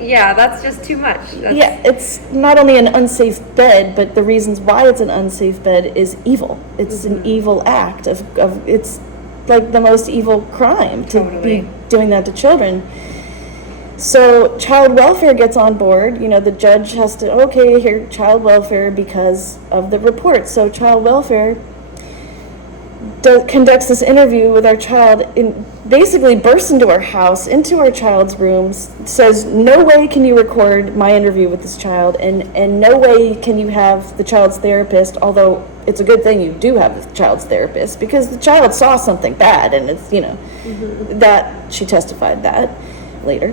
Yeah, that's just too much. Yeah, it's not only an unsafe bed, but the reasons why it's an unsafe bed is evil. It's an evil act of it's like the most evil crime to Totally. be doing that to children. So child welfare gets on board. You know, the judge has to, okay, here, child welfare because of the report. So child welfare conducts this interview with our child, and basically bursts into our house, into our child's rooms, says, no way can you record my interview with this child, and no way can you have the child's therapist, although it's a good thing you do have the child's therapist, because the child saw something bad, and it's, you know, that she testified that later.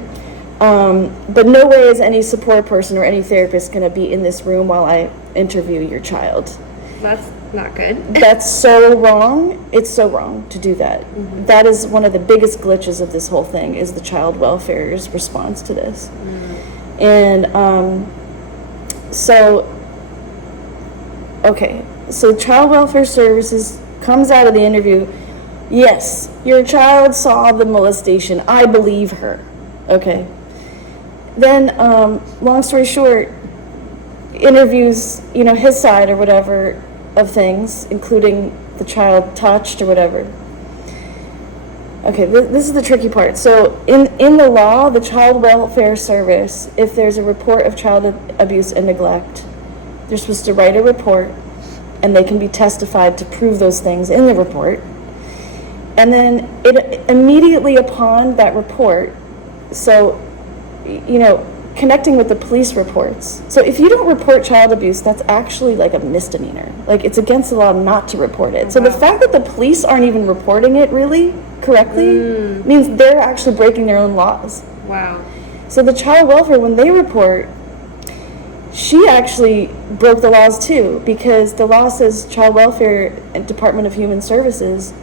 But no way is any support person or any therapist going to be in this room while I interview your child. That's not good. That's so wrong. It's so wrong to do that. That is one of the biggest glitches of this whole thing, is the child welfare's response to this. And so child welfare services comes out of the interview. Yes, your child saw the molestation. I believe her. Okay. Then, long story short, interviews, you know, his side or whatever of things, including the child touched or whatever. Okay, this is the tricky part. So in the law, the child welfare service, if there's a report of child abuse and neglect, they're supposed to write a report, and they can be testified to prove those things in the report. And then it immediately upon that report, so, you know, connecting with the police reports. So if you don't report child abuse, that's actually like a misdemeanor. Like, it's against the law not to report it. So the fact that the police aren't even reporting it really correctly means they're actually breaking their own laws. Wow. So the child welfare, when they report, she actually broke the laws too, because the law says child welfare and Department of Human Services,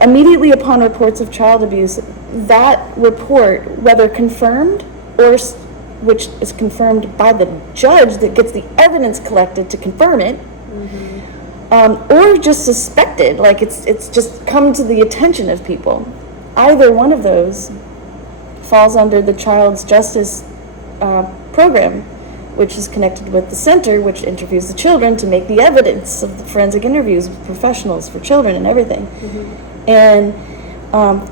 immediately upon reports of child abuse, that report, whether confirmed or which is confirmed by the judge that gets the evidence collected to confirm it, or just suspected, like it's just come to the attention of people. Either one of those falls under the Child's Justice program, which is connected with the center, which interviews the children to make the evidence of the forensic interviews with professionals for children and everything. And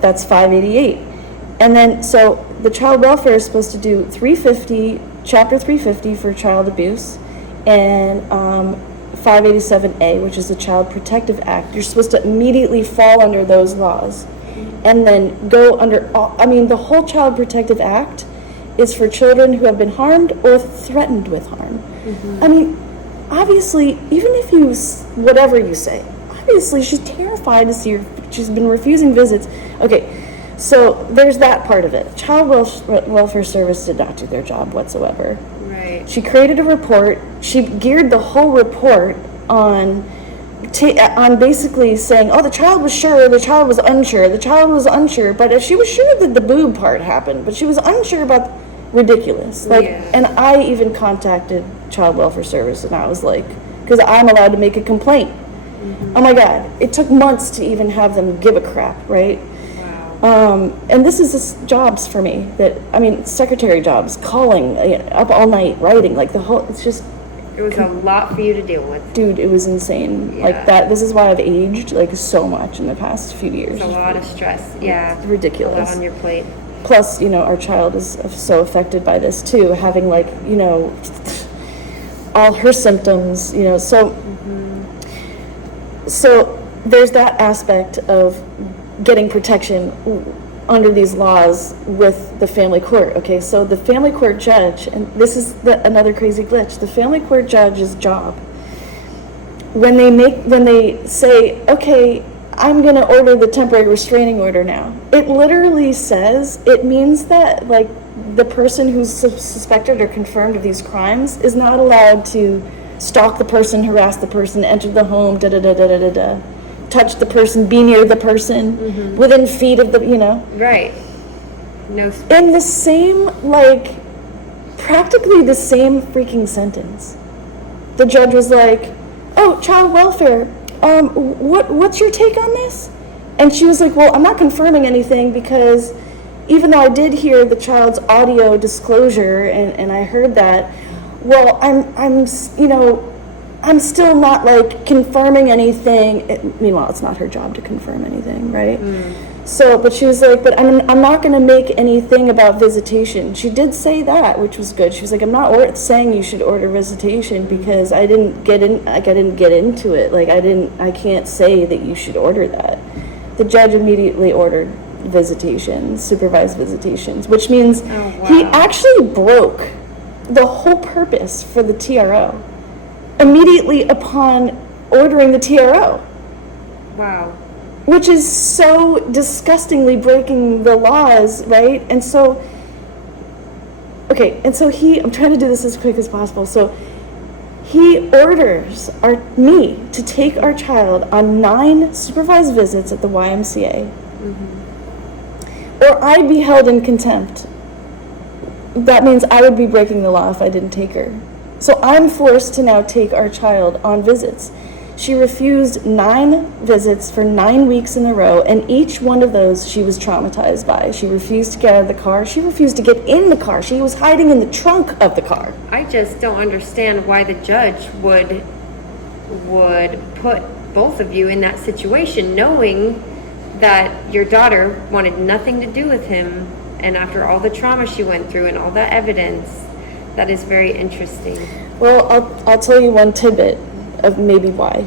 that's 588. And then, so the child welfare is supposed to do 350, chapter 350 for child abuse, and 587A, which is the Child Protective Act. You're supposed to immediately fall under those laws, and then go under all, I mean, the whole Child Protective Act is for children who have been harmed or threatened with harm. I mean, obviously, even if you, whatever you say, obviously she's terrified to see her, she's been refusing visits. Okay, so there's that part of it. Child Welfare Service did not do their job whatsoever. Right. She created a report. She geared the whole report on basically saying, oh, the child was sure, the child was unsure, the child was unsure, but if she was sure that the boob part happened, but she was unsure about ridiculous. Like, Yeah. and I even contacted Child Welfare Service, and I was like, because I'm allowed to make a complaint. Oh my God, it took months to even have them give a crap, right? Wow. And this is just jobs for me that, I mean, secretary jobs, calling, up all night, writing, like the whole, it's just, It was a lot for you to deal with. dude, it was insane. Yeah. Like that, this is why I've aged like so much in the past few years. It's a lot of stress. Yeah. It's ridiculous. A lot on your plate. Plus, you know, our child is so affected by this too, having like, you know, all her symptoms, you know, so there's that aspect of getting protection under these laws with the family court. Okay, so the family court judge, and this is another crazy glitch, the family court judge's job, when they say, okay, I'm going to order the temporary restraining order now, it literally says, it means that like the person who's suspected or confirmed of these crimes is not allowed to stalk the person, harass the person, enter the home, touch the person, be near the person, within feet of the, you know. Right. No space. In the same, like, practically the same freaking sentence. The judge was like, oh, child welfare, what's your take on this? And she was like, well, I'm not confirming anything because even though I did hear the child's audio disclosure and I heard that, well, I'm still not like confirming anything. Meanwhile, it's not her job to confirm anything, right? So, but she was like, but I'm not going to make anything about visitation. She did say that, which was good. She was like, I'm not saying you should order visitation because I didn't get into it. Like, I can't say that you should order that. The judge immediately ordered visitations, supervised visitations, which means he actually broke the whole purpose for the TRO immediately upon ordering the TRO. Wow. Which is so disgustingly breaking the laws, right? And so, I'm trying to do this as quick as possible. So he orders me to take our child on 9 supervised visits at the YMCA, or I'd be held in contempt. That means I would be breaking the law if I didn't take her. So I'm forced to now take our child on visits. She refused 9 visits for 9 weeks in a row, and each one of those she was traumatized by. She refused to get out of the car. She refused to get in the car. She was hiding in the trunk of the car. I just don't understand why the judge would put both of you in that situation, knowing that your daughter wanted nothing to do with him, and after all the trauma she went through and all that evidence. That is very interesting. Well, I'll tell you one tidbit of maybe why.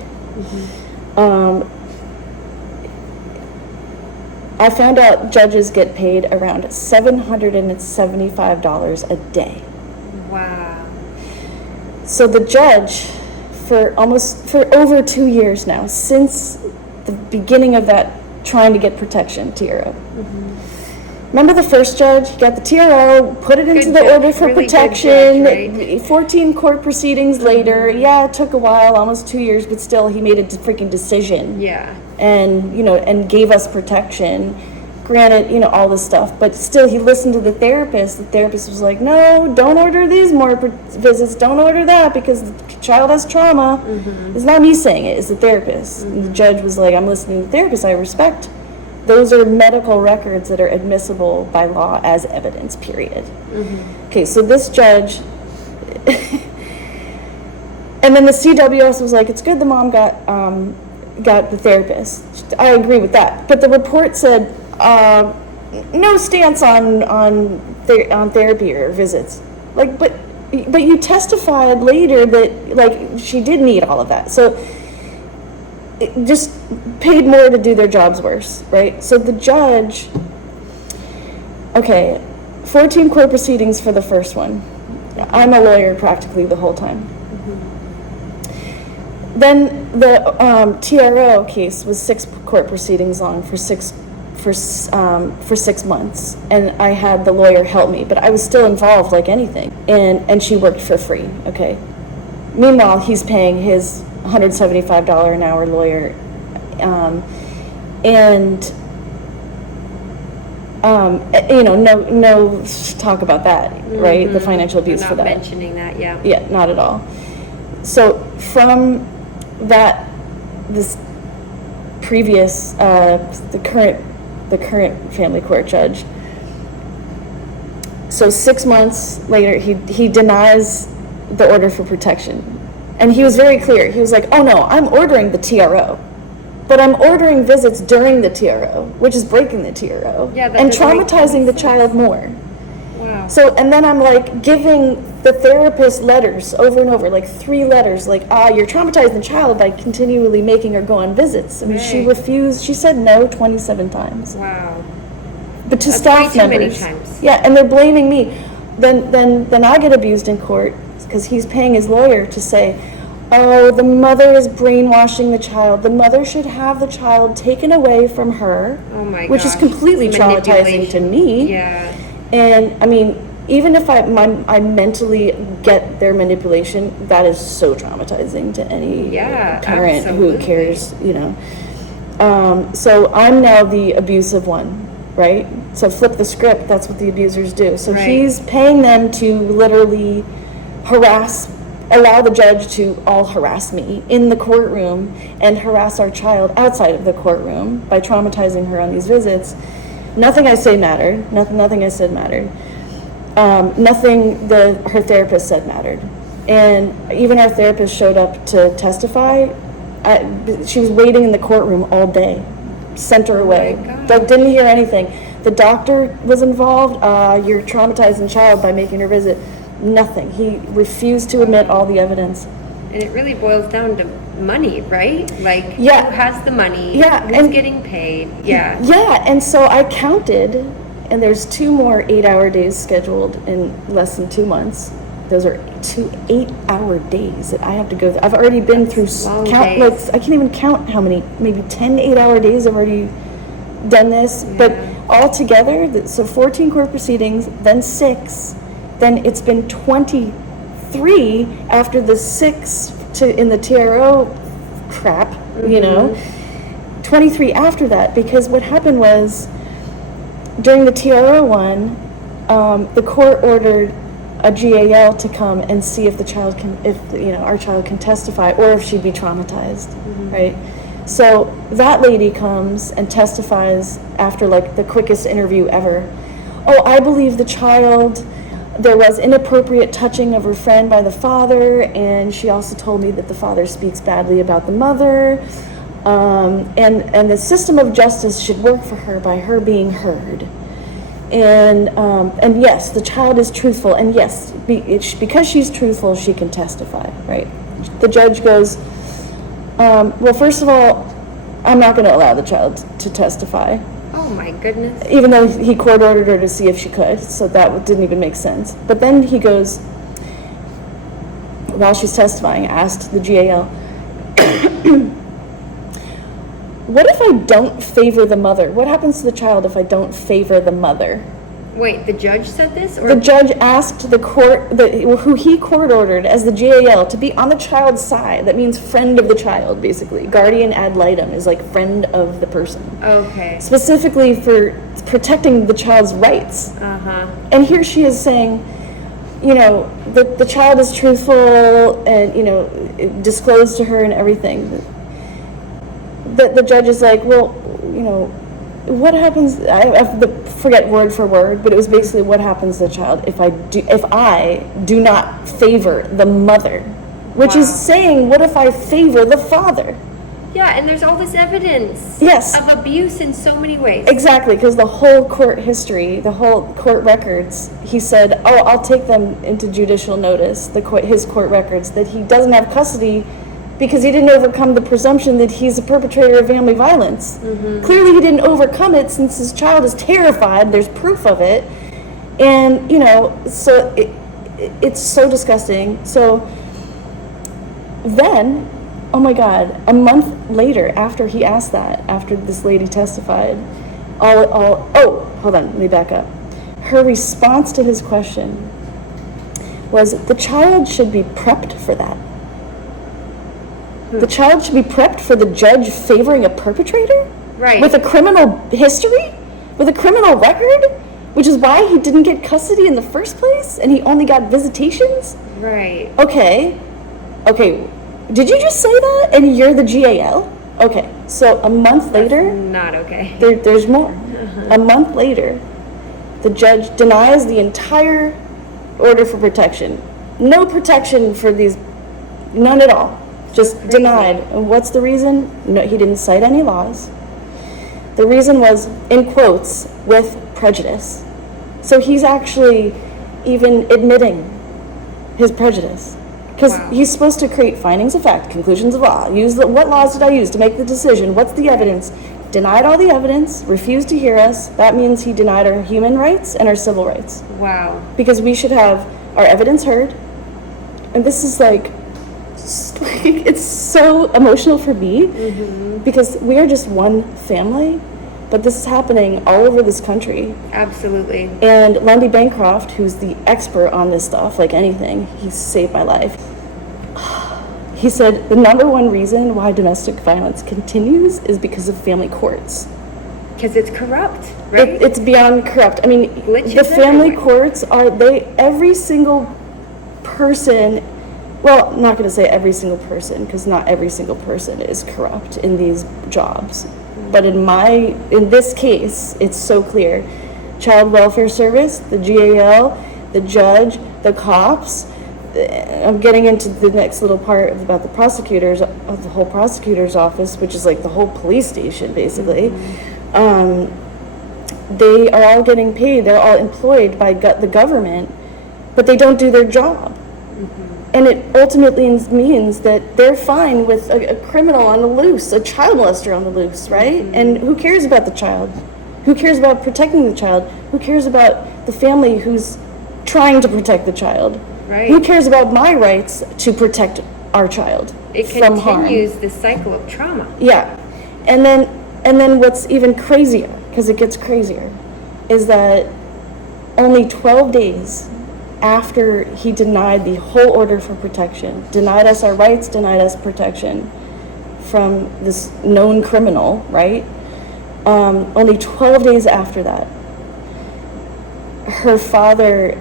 I found out judges get paid around $775 a day. Wow. So the judge, for over 2 years now, since the beginning of that trying to get protection TRO. Remember the first judge? He got the TRO, put it into the order for protection. Good judge, right? 14 court proceedings later. Yeah, it took a while, almost 2 years, but still he made a freaking decision. Yeah. And, and gave us protection. Granted, all this stuff, but still he listened to the therapist. The therapist was like, no, don't order these more visits. Don't order that because the child has trauma. It's not me saying it, it's the therapist. And the judge was like, I'm listening to the therapist. I respect. Those are medical records that are admissible by law as evidence, period. Okay, so this judge, and then the CWS was like, it's good the mom got the therapist. I agree with that. But the report said, no stance on therapy or visits. Like, but you testified later that, like, she did need all of that. So it just paid more to do their jobs worse, right? So the judge, 14 court proceedings for the first one. I'm a lawyer practically the whole time. Then the TRO case was 6 court proceedings long for 6 months, and I had the lawyer help me, but I was still involved like anything, and she worked for free. Okay. Meanwhile, he's paying his $175 an hour lawyer, no talk about that, right? The financial abuse for that. Not mentioning that, yeah. Yeah, not at all. So from this previous, the current family court judge. So 6 months later, he denies the order for protection. And he was very clear. He was like, oh no, I'm ordering the TRO. But I'm ordering visits during the TRO, which is breaking the TRO. Yeah, and traumatizing the child more. Wow. So, and then I'm like giving the therapist letters over and over, like 3 letters, like, you're traumatizing the child by continually making her go on visits. I mean, she refused, she said no 27 times. Wow. But to That's staff way too many members. times. Yeah, and they're blaming me. Then I get abused in court because he's paying his lawyer to say, oh, the mother is brainwashing the child. The mother should have the child taken away from her. Oh my which is gosh. completely traumatizing to me. Yeah. And I mean, even if I mentally get their manipulation, that is so traumatizing to any parent who cares, So I'm now the abusive one. right? So flip the script, that's what the abusers do. So Right. he's paying them to literally allow the judge to all harass me in the courtroom and harass our child outside of the courtroom by traumatizing her on these visits. Nothing I say mattered. Nothing I said mattered. Nothing her therapist said mattered. And even our therapist showed up to testify. She was waiting in the courtroom all day. Sent her away. Didn't hear anything. The doctor was involved. You're traumatizing child by making her visit. Nothing. He refused to admit all the evidence. And it really boils down to money, right? Like, Yeah. who has the money? Yeah, Who's and- getting paid? Yeah. Yeah, and so I counted, and there's 2 more 8-hour days scheduled in less than 2 months. Those are 2 8-hour days that I have to go through. I've already been through long count, days. like I can't even count how many, maybe 10 8-hour days I've already done this. But all together, so 14 court proceedings, then 6, then it's been 23 after the 6 in the TRO crap, you know. 23 after that, because what happened was during the TRO one, the court ordered a GAL to come and see if our child can testify or if she'd be traumatized, right? So that lady comes and testifies after like the quickest interview ever. Oh, I believe the child, there was inappropriate touching of her friend by the father, and she also told me that the father speaks badly about the mother. And the system of justice should work for her by her being heard. And yes, the child is truthful, and yes, because she's truthful, she can testify, right? The judge goes, well, first of all, I'm not going to allow the child to testify, Oh my goodness. even though he court ordered her to see if she could, so that didn't even make sense. But then he goes, while she's testifying, asked the GAL, what if I don't favor the mother? What happens to the child if I don't favor the mother? Wait, the judge said this? Or The judge asked the court, who he court ordered as the GAL, to be on the child's side. That means friend of the child, basically. Guardian ad litem is like friend of the person. Okay. Specifically for protecting the child's rights. Uh-huh. And here she is saying, you know, the child is truthful and, you know, disclosed to her and everything. The judge is like, well, you know, what happens, I forget word for word, but it was basically what happens to the child if I do not favor the mother, which is Wow. saying, what if I favor the father? Yeah, and there's all this evidence Yes. of abuse in so many ways. Exactly, because the whole court history, the whole court records, he said, oh, I'll take them into judicial notice, his court records, that he doesn't have custody because he didn't overcome the presumption that he's a perpetrator of family violence. Clearly he didn't overcome it since his child is terrified, there's proof of it. And, you know, so it's so disgusting. So then, oh my God, a month later after he asked that, after this lady testified, hold on, let me back up. Her response to his question was, the child should be prepped for that. The child should be prepped for the judge favoring a perpetrator? Right. With a criminal history? With a criminal record? Which is why he didn't get custody in the first place and he only got visitations? Right. Okay. Did you just say that? And you're the GAL? Okay. So a month later, Not okay. there's more. A month later, the judge denies the entire order for protection. No protection for these, none at all. Just denied. And what's the reason? No, he didn't cite any laws. The reason was, in quotes, with prejudice. So he's actually even admitting his prejudice. Because Wow. he's supposed to create findings of fact, conclusions of law. What laws did I use to make the decision? What's the evidence? Denied all the evidence, refused to hear us. That means he denied our human rights and our civil rights. Wow. Because we should have our evidence heard. And this is like, it's so emotional for me because we are just one family, but this is happening all over this country. Absolutely. And Lundy Bancroft, who's the expert on this stuff, like anything, he saved my life. He said the number one reason why domestic violence continues is because of family courts. Because it's corrupt, right? It's beyond corrupt. I mean, Glitches the family everywhere. courts every single person, well, I'm not going to say every single person, because not every single person is corrupt in these jobs. But in this case, it's so clear. Child Welfare Service, the GAL, the judge, the cops. I'm getting into the next little part about the prosecutors, of the whole prosecutor's office, which is like the whole police station, basically. They are all getting paid. They're all employed by the government, but they don't do their job. And it ultimately means that they're fine with a criminal on the loose, a child molester on the loose, right? And who cares about the child? Who cares about protecting the child? Who cares about the family who's trying to protect the child? Right. Who cares about my rights to protect our child It from harm? continues the cycle of trauma. Yeah. And then what's even crazier, because it gets crazier, is that only 12 days after he denied the whole order for protection, denied us our rights, denied us protection from this known criminal, right? Only 12 days after that, her father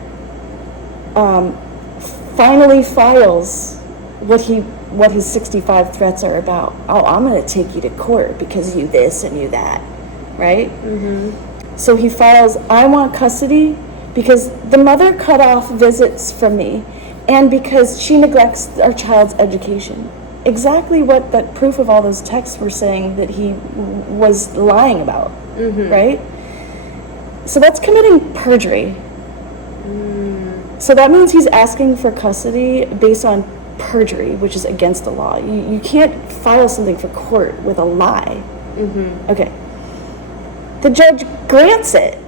finally files what his 65 threats are about. Oh, I'm going to take you to court because you this and you that, right? So he files, I want custody because the mother cut off visits from me and because she neglects our child's education. Exactly what that proof of all those texts were saying that he was lying about, right? So that's committing perjury. So that means he's asking for custody based on perjury, which is against the law. You can't file something for court with a lie. Okay. The judge grants it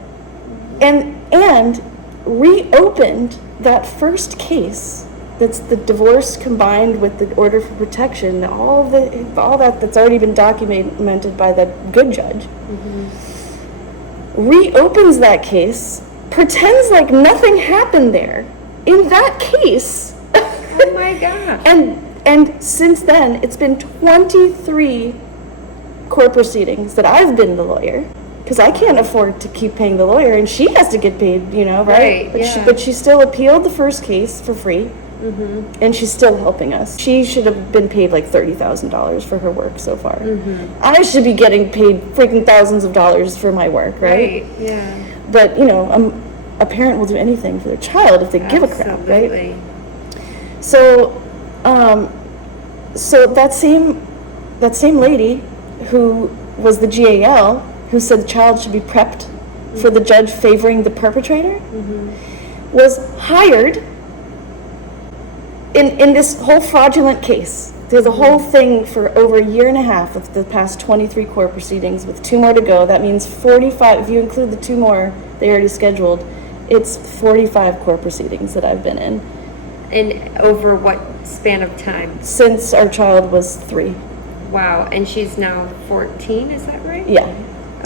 and reopened that first case. That's the divorce combined with the order for protection, all that's already been documented by the good judge. Reopens that case, pretends like nothing happened there in that case. Oh my gosh. And since then, it's been 23 court proceedings that I've been the lawyer, because I can't afford to keep paying the lawyer, and she has to get paid, right? Right, But, yeah. but she still appealed the first case for free, and she's still helping us. She should have been paid like $30,000 for her work so far. I should be getting paid freaking thousands of dollars for my work, right? Yeah. But, a parent will do anything for their child if they give a crap, right? Absolutely. So, so that same lady who was the GAL, who said the child should be prepped for the judge favoring the perpetrator, was hired in this whole fraudulent case. There's a whole thing for over a year and a half of the past 23 court proceedings with 2 more to go. That means 45, if you include the 2 more they already scheduled, it's 45 court proceedings that I've been in. And over what span of time? Since our child was 3. Wow. And she's now 14, is that right? Yeah.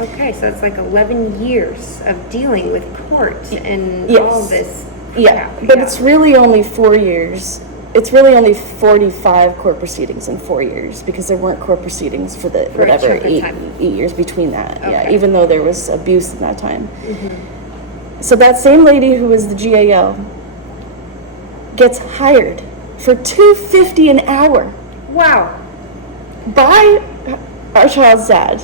Okay, so it's like 11 years of dealing with court and Yes. all this. Yeah, crap. but it's really only 4 years. It's really only 45 court proceedings in 4 years because there weren't court proceedings for the For a whatever chunk of time. 8 years between that. Yeah, Okay. even though there was abuse in that time. So that same lady who was the GAL gets hired for $2.50 an hour Wow. by our child's dad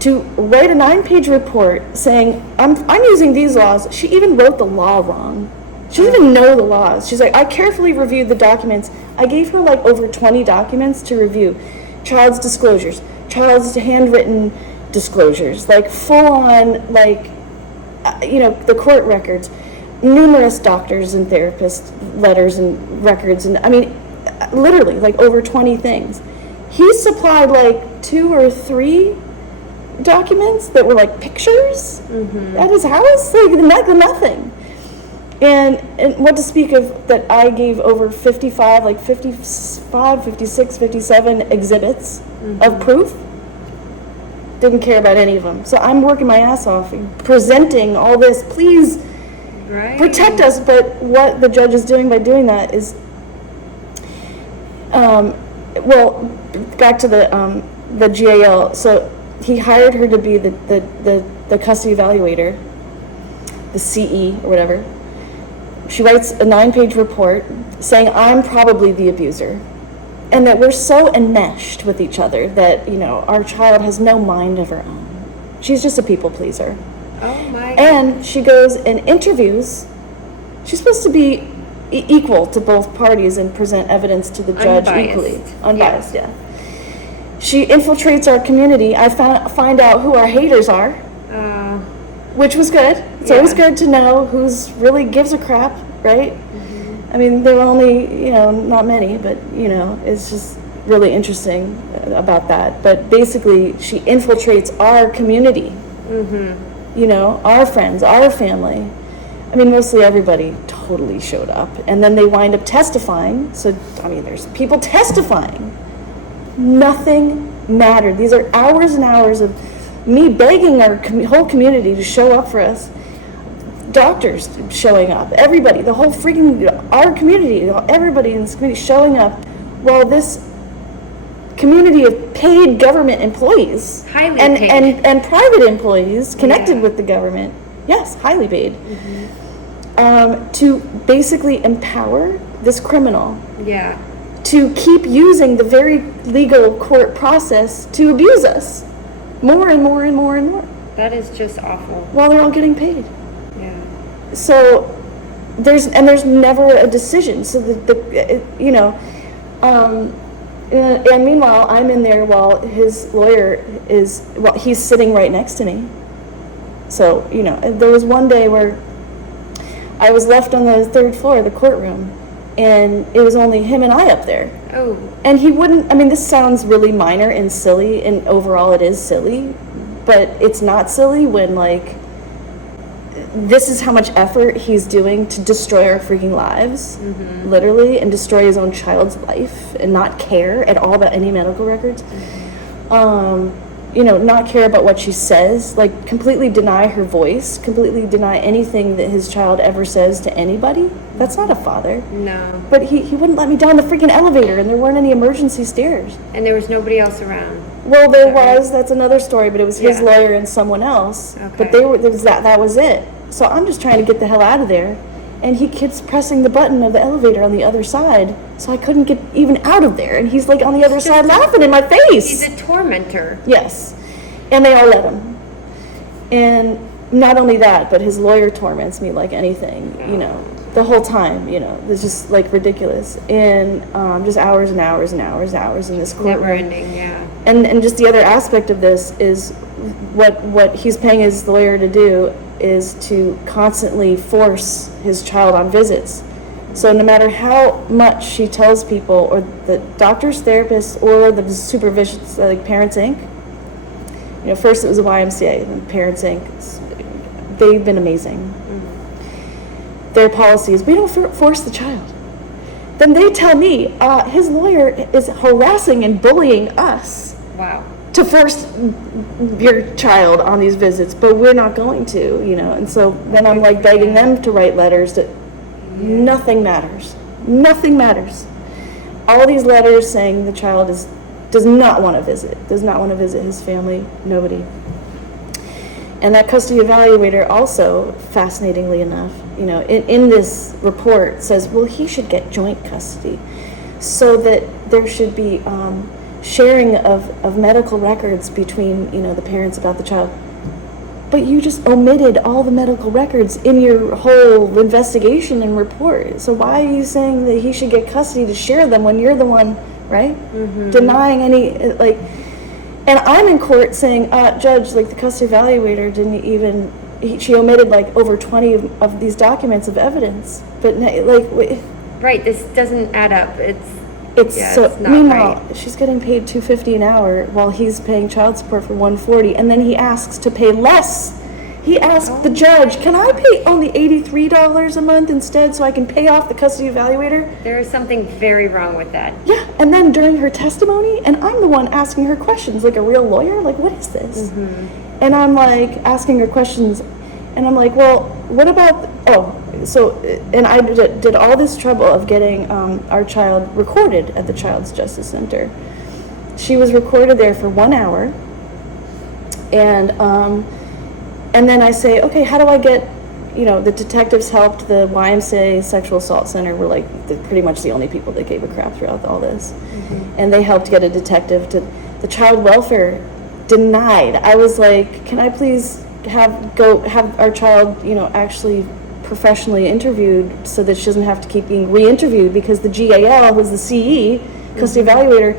to write a 9-page report saying, I'm using these laws. She even wrote the law wrong. She doesn't even know the laws. She's like, I carefully reviewed the documents. I gave her like over 20 documents to review. Child's disclosures, child's handwritten disclosures, like full on, like, the court records, numerous doctors and therapists letters and records, and I mean, literally like over 20 things. He supplied like 2 or 3 documents that were like pictures at his house, like nothing. And what to speak of that I gave over 55, like 55, 56, 57 exhibits of proof. Didn't care about any of them. So I'm working my ass off, presenting all this, please protect us. But what the judge is doing by doing that is, well, back to the GAL. So he hired her to be the custody evaluator, the CE or whatever. She writes a 9-page report saying I'm probably the abuser, and that we're so enmeshed with each other that, our child has no mind of her own. She's just a people pleaser. Oh my God. And she goes and interviews. She's supposed to be equal to both parties and present evidence to the judge equally. Unbiased, yeah. She infiltrates our community. I find out who our haters are, which was good. It's always good to know who's really gives a crap, right? Mm-hmm. I mean, there were only, not many, but, it's just really interesting about that. But basically, she infiltrates our community, our friends, our family. I mean, mostly everybody totally showed up. And then they wind up testifying. So, there's people testifying. Nothing mattered. These are hours and hours of me begging our whole community to show up for us. Doctors showing up. Everybody, the whole our community, everybody in this community showing up, while this community of paid government employees highly and, paid. and private employees connected with the government, yes, highly paid, to basically empower this criminal. Yeah. To keep using the very legal court process to abuse us more and more and more and more. That is just awful. While they're all getting paid. Yeah. So there's never a decision. So and meanwhile I'm in there while his lawyer he's sitting right next to me. So, there was one day where I was left on the 3rd floor of the courtroom, and it was only him and I up there. Oh. And he wouldn't, this sounds really minor and silly, and overall it is silly, but it's not silly when, this is how much effort he's doing to destroy our freaking lives, literally, and destroy his own child's life, and not care at all about any medical records. Not care about what she says, completely deny her voice, completely deny anything that his child ever says to anybody. That's not a father. No. But he wouldn't let me down the freaking elevator, and there weren't any emergency stairs. And there was nobody else around. Well, there was. That's another story, but it was his lawyer and someone else. Okay. But that was it. So I'm just trying to get the hell out of there. And he keeps pressing the button of the elevator on the other side, so I couldn't get even out of there. And he's on the other side laughing in my face. He's a tormentor. Yes. And they all let him. And not only that, but his lawyer torments me like anything, the whole time, it's just ridiculous. And just hours and hours and hours and hours in this courtroom. Never ending, yeah. And just the other aspect of this is what he's paying his lawyer to do is to constantly force his child on visits. So no matter how much she tells people, or the doctors, therapists, or the supervisions, like Parents Inc., first it was the YMCA, then Parents Inc., they've been amazing. Their policy is, we don't force the child. Then they tell me, his lawyer is harassing and bullying us. Wow. To force your child on these visits, but we're not going to, and so then I'm begging them to write letters that nothing matters. Nothing matters. All these letters saying the child does not want to visit his family, nobody. And that custody evaluator also, fascinatingly enough, in this report says, well, he should get joint custody so that there should be sharing of medical records between, the parents about the child. But you just omitted all the medical records in your whole investigation and report. So why are you saying that he should get custody to share them when you're the one, right? Denying any, and I'm in court saying, Judge, the custody evaluator didn't even, she omitted over 20 of these documents of evidence. But right, this doesn't add up. It's not meanwhile, right. She's getting paid $250 an hour while he's paying child support for $140, and then he asks to pay less. He asked the judge, can I pay only $83 a month instead so I can pay off the custody evaluator? There is something very wrong with that. Yeah, and then during her testimony, and I'm the one asking her questions like a real lawyer, what is this? And I'm asking her questions, and I'm well, what about, and I did all this trouble of getting our child recorded at the Child's Justice Center. She was recorded there for 1 hour, And then I say, okay, how do I get, the detectives helped, the YMCA Sexual Assault Center were like pretty much the only people that gave a crap throughout all this. And they helped get a detective to, the child welfare denied. I was like, can I please have our child, actually professionally interviewed so that she doesn't have to keep being re-interviewed, because the GAL, who's the CE, custody evaluator,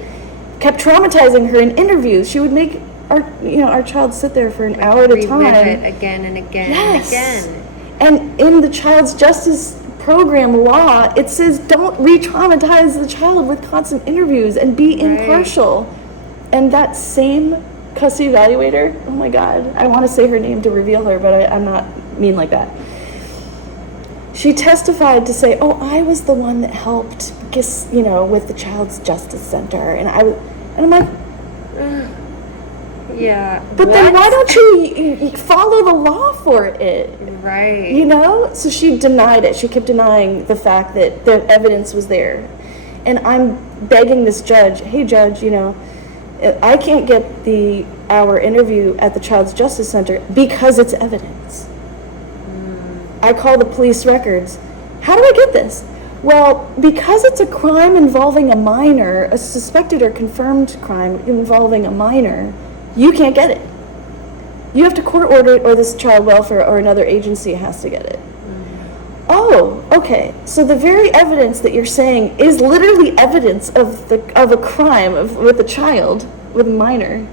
kept traumatizing her in interviews. She would make our child sit there for an hour at a time. Relive it again and again and again. And in the child's justice program law, it says don't re-traumatize the child with constant interviews and be impartial. And that same custody evaluator, oh my God, I want to say her name to reveal her, but I'm not mean like that. She testified to say, oh, I was the one that helped, with the Child's Justice Center. And I'm like, yeah. But then why don't you follow the law for it? Right. So she denied it. She kept denying the fact that the evidence was there. And I'm begging this judge, hey judge, I can't get our interview at the Child's Justice Center because it's evidence. I call the police records. How do I get this? Well, because it's a crime involving a minor, a suspected or confirmed crime involving a minor, you can't get it. You have to court order it, or this child welfare or another agency has to get it. Oh, okay. So the very evidence that you're saying is literally evidence of a crime with a child, with a minor,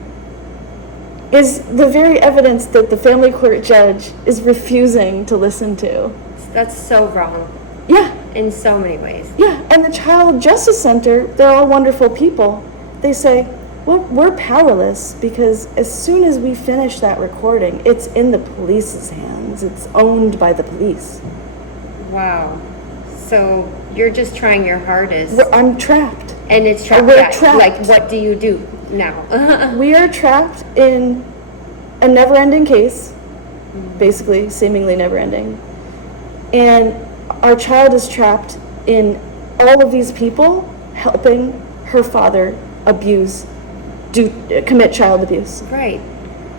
is the very evidence that the family court judge is refusing to listen to. That's so wrong. Yeah. In so many ways. Yeah, and the Child Justice Center, they're all wonderful people. They say, well, we're powerless because as soon as we finish that recording, it's in the police's hands. It's owned by the police. Wow. So you're just trying your hardest. I'm trapped. And it's trapped. We're trapped. Like, what do you do now? We are trapped in a never-ending case, basically, seemingly never-ending. And our child is trapped in all of these people helping her father commit child abuse. Right.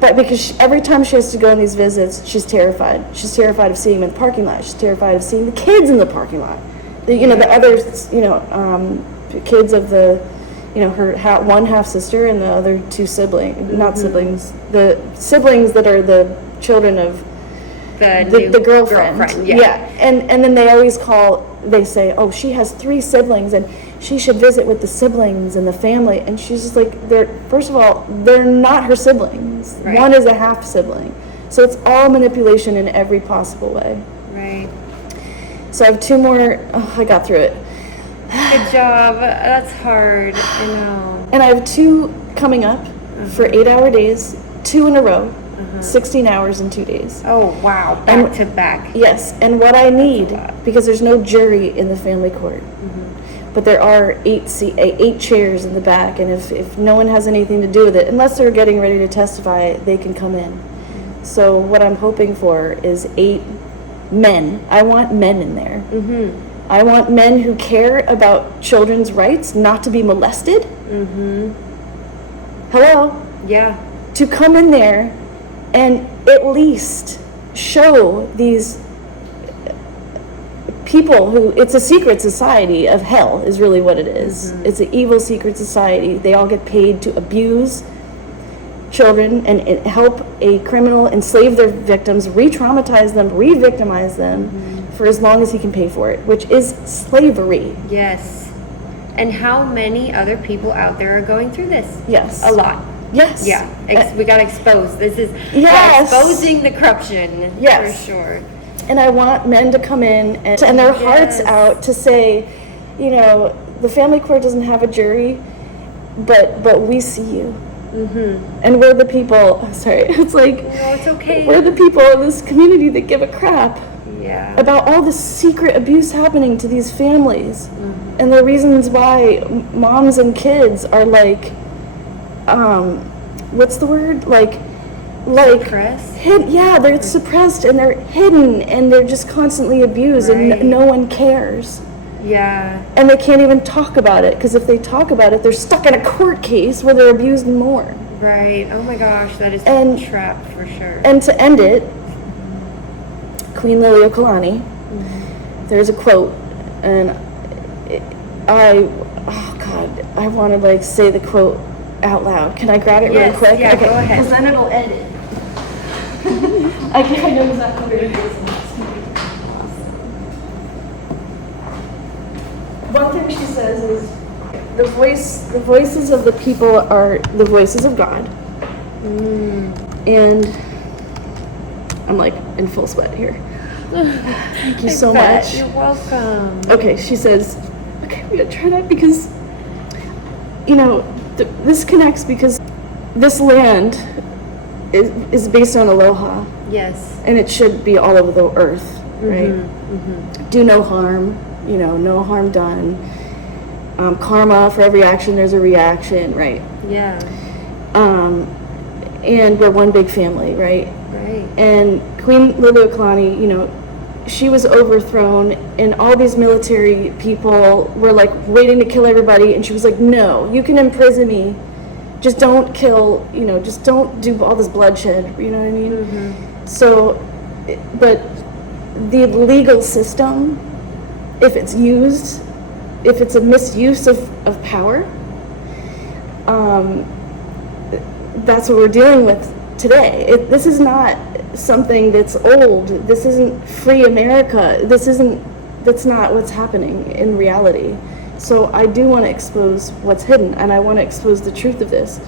But because every time she has to go on these visits, she's terrified. She's terrified of seeing him in the parking lot. She's terrified of seeing the kids in the parking lot. The other, kids of the, her one half sister and the other two siblings, not siblings, the siblings that are the children of the girlfriend. Yeah. And then they say, oh, she has 3 siblings and she should visit with the siblings and the family. And she's just like, first of all, they're not her siblings. Right. One is a half sibling. So it's all manipulation in every possible way. Right. So I have 2 more. Oh, I got through it. Good job. That's hard. I know. And I have 2 coming up for 8-hour days, 2 in a row, 16 hours in 2 days. Oh, wow. Back to back. Yes. And what I need, because there's no jury in the family court, but there are 8 chairs in the back, and if no one has anything to do with it, unless they're getting ready to testify, they can come in. So what I'm hoping for is 8 men. I want men in there. I want men who care about children's rights not to be molested. Hello? Yeah. To come in there and at least show these people who, it's a secret society of hell is really what it is. It's an evil secret society. They all get paid to abuse children and help a criminal enslave their victims, re-traumatize them, re-victimize them for as long as he can pay for it, which is slavery. Yes. And how many other people out there are going through this? Yes. A lot. Yes. Yeah. We got exposed. This is exposing the corruption. Yes. For sure. And I want men to come in and their hearts out to say, the family court doesn't have a jury, but we see you. And we're the people, it's like, no, it's okay. We're the people in this community that give a crap about all the secret abuse happening to these families. And the reasons why moms and kids are like, what's the word? Suppressed? They're suppressed and they're hidden and they're just constantly abused and no one cares. Yeah. And they can't even talk about it because if they talk about it, they're stuck in a court case where they're abused more. Right. Oh my gosh, that is And- a trap for sure. And to end it, Queen Liliuokalani, there's a quote, and oh God, I want to like say the quote out loud. Can I grab it Yes, really quick? yeah, go ahead. Because then it'll end it. I know exactly where it is. And it's gonna be awesome. One thing she says is, the voices of the people are the voices of God. And I'm like in full sweat here. Thank you so much. You're welcome. Okay, she says, okay, I'm gonna try that because, you know, this connects because this land is based on aloha, Yes. and it should be all over the earth, right? Do no harm, you know, no harm done. Karma, for every action there's a reaction, right? Yeah. And we're one big family, right? Right. And Queen Liliuokalani, you know, she was overthrown, and all these military people were like waiting to kill everybody, and she was like, no, you can imprison me, just don't kill, you know, just don't do all this bloodshed, you know what I mean? So, but the legal system, if it's used, if it's a misuse of power, that's what we're dealing with today. This is not something that's old. This isn't free America. That's not what's happening in reality. So I do want to expose what's hidden, and I want to expose the truth of this,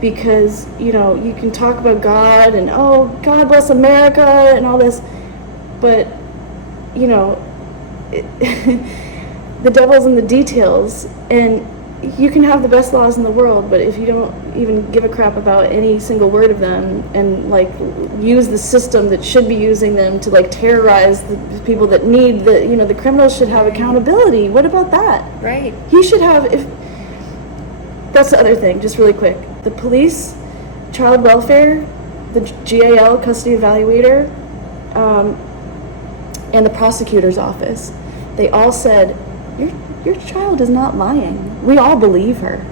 because, you know, you can talk about God and, oh, God bless America and all this, but, you know, the devil's in the details, and you can have the best laws in the world, but if you don't even give a crap about any single word of them and like use the system that should be using them to like terrorize the people that need the, you know, the criminals should have accountability. What about that? Right. He should have, if that's the other thing, just really quick. The police, child welfare, the GAL, custody evaluator, and the prosecutor's office, they all said, your child is not lying. We all believe her.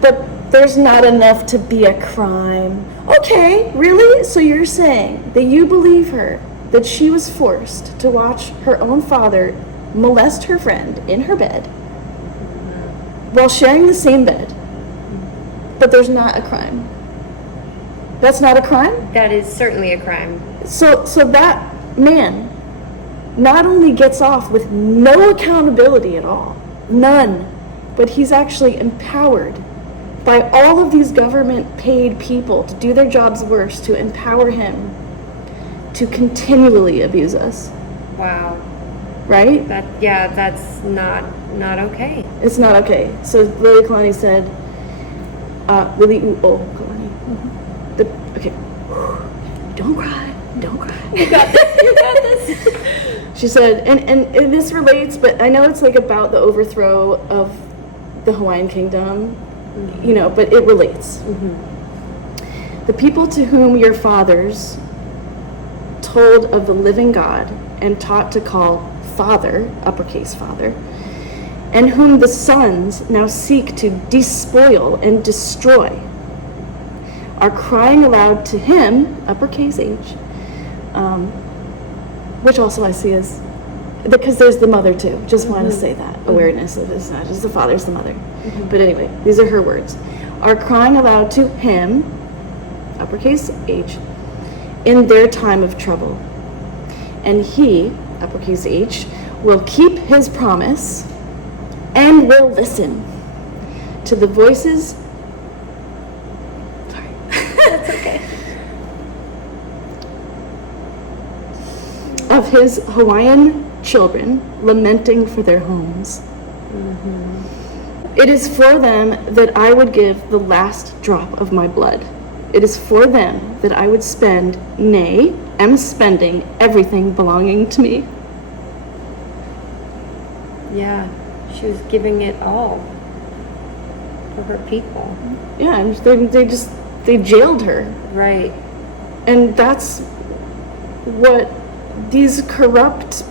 But there's not enough to be a crime. Okay, really? So you're saying that you believe her, that she was forced to watch her own father molest her friend in her bed while sharing the same bed, but there's not a crime? That's not a crime? That is certainly a crime. So that man not only gets off with no accountability at all, none, but he's actually empowered by all of these government paid people to do their jobs worse, to empower him to continually abuse us. Wow. Right? That's not okay. It's not okay. So Lily Kalani said, Kalani. Okay. Don't cry. Don't cry. You got this. You got this. She said, and this relates, but I know it's like about the overthrow of the Hawaiian kingdom, you know, but it relates. The people to whom your fathers told of the living God and taught to call Father, uppercase Father, and whom the sons now seek to despoil and destroy, are crying aloud to him, uppercase H, which also I see as, because there's the mother too. Just want to say that. Awareness of it's not just the father, it's the mother. But anyway, these are her words. Are crying aloud to him, uppercase H, in their time of trouble. And he, uppercase H, will keep his promise and will listen to the voices. Sorry. That's okay. Of his Hawaiian children lamenting for their homes. It is for them that I would give the last drop of my blood. It is for them that I would spend, nay, am spending everything belonging to me. Yeah. She was giving it all for her people. Yeah, and they jailed her. Right. And that's what these corrupt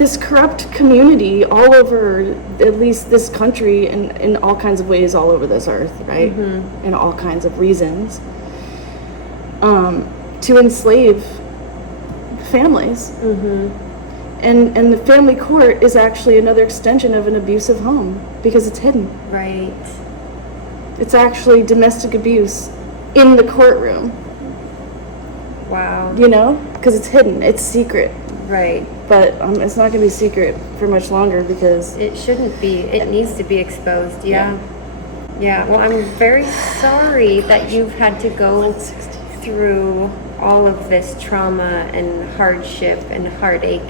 this corrupt community all over, at least this country, and in all kinds of ways all over this earth, right? And all kinds of reasons, to enslave families. And the family court is actually another extension of an abusive home because it's hidden. Right. It's actually domestic abuse in the courtroom, Wow. you know, because it's hidden, it's secret. Right. But it's not going to be secret for much longer because It shouldn't be. It needs to be exposed. Yeah. Yeah. Well, I'm very sorry that you've had to go through all of this trauma and hardship and heartache.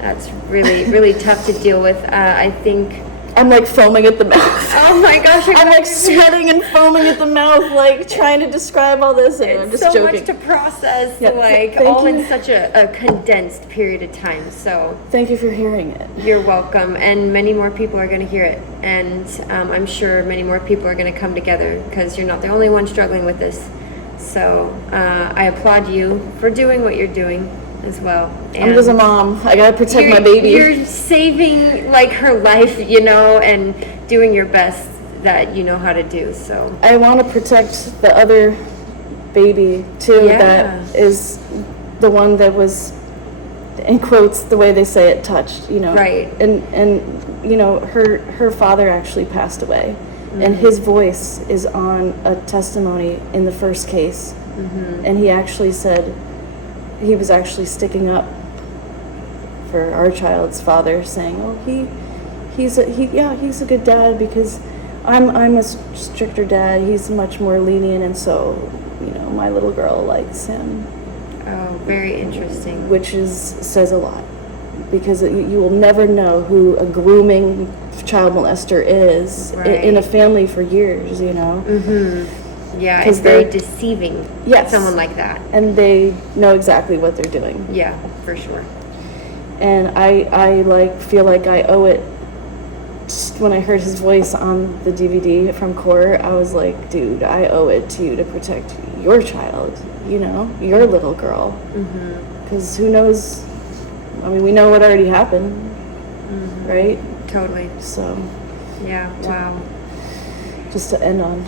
That's really, really tough to deal with. I think. I'm like foaming at the mouth. Oh my gosh! I'm like sweating and foaming at the mouth, like trying to describe all this, and I'm It's just so joking. much to process, Yeah, like thank all you. in such a condensed period of time. So Thank you for hearing it. you're welcome, and many more people are going to hear it, and I'm sure many more people are going to come together because you're not the only one struggling with this. So I applaud you for doing what you're doing as well. I'm just a mom. I gotta protect my baby. You're saving like her life, you know, and doing your best that you know how to do. So I want to protect the other baby too. Yeah. That is the one that was, in quotes, the way they say it, touched. You know, Right. And you know, her father actually passed away, and his voice is on a testimony in the first case, and he actually said he was actually sticking up for our child's father, saying, "Oh, he's a good dad because I'm a stricter dad. He's much more lenient, and so you know my little girl likes him," oh, very interesting. which says a lot because you will never know who a grooming child molester is in a family for years. You know. Yeah, 'Cause it's very they're- deceiving. Yes. Someone like that. And they know exactly what they're doing. Yeah, for sure. And I like feel like I owe it. Just when I heard his voice on the DVD from court, I was like, dude, I owe it to you to protect your child, you know, your little girl. Because who knows? I mean, we know what already happened, right? Totally. So Yeah. Wow. just to end on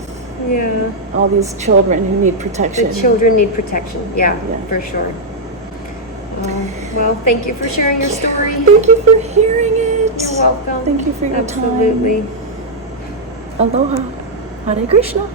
Yeah. all these children who need protection. The children need protection. Yeah, Yeah. for sure. Well, thank you for sharing your story. Thank you for hearing it. You're welcome. Thank you for your Absolutely. time. Aloha. Hare Krishna.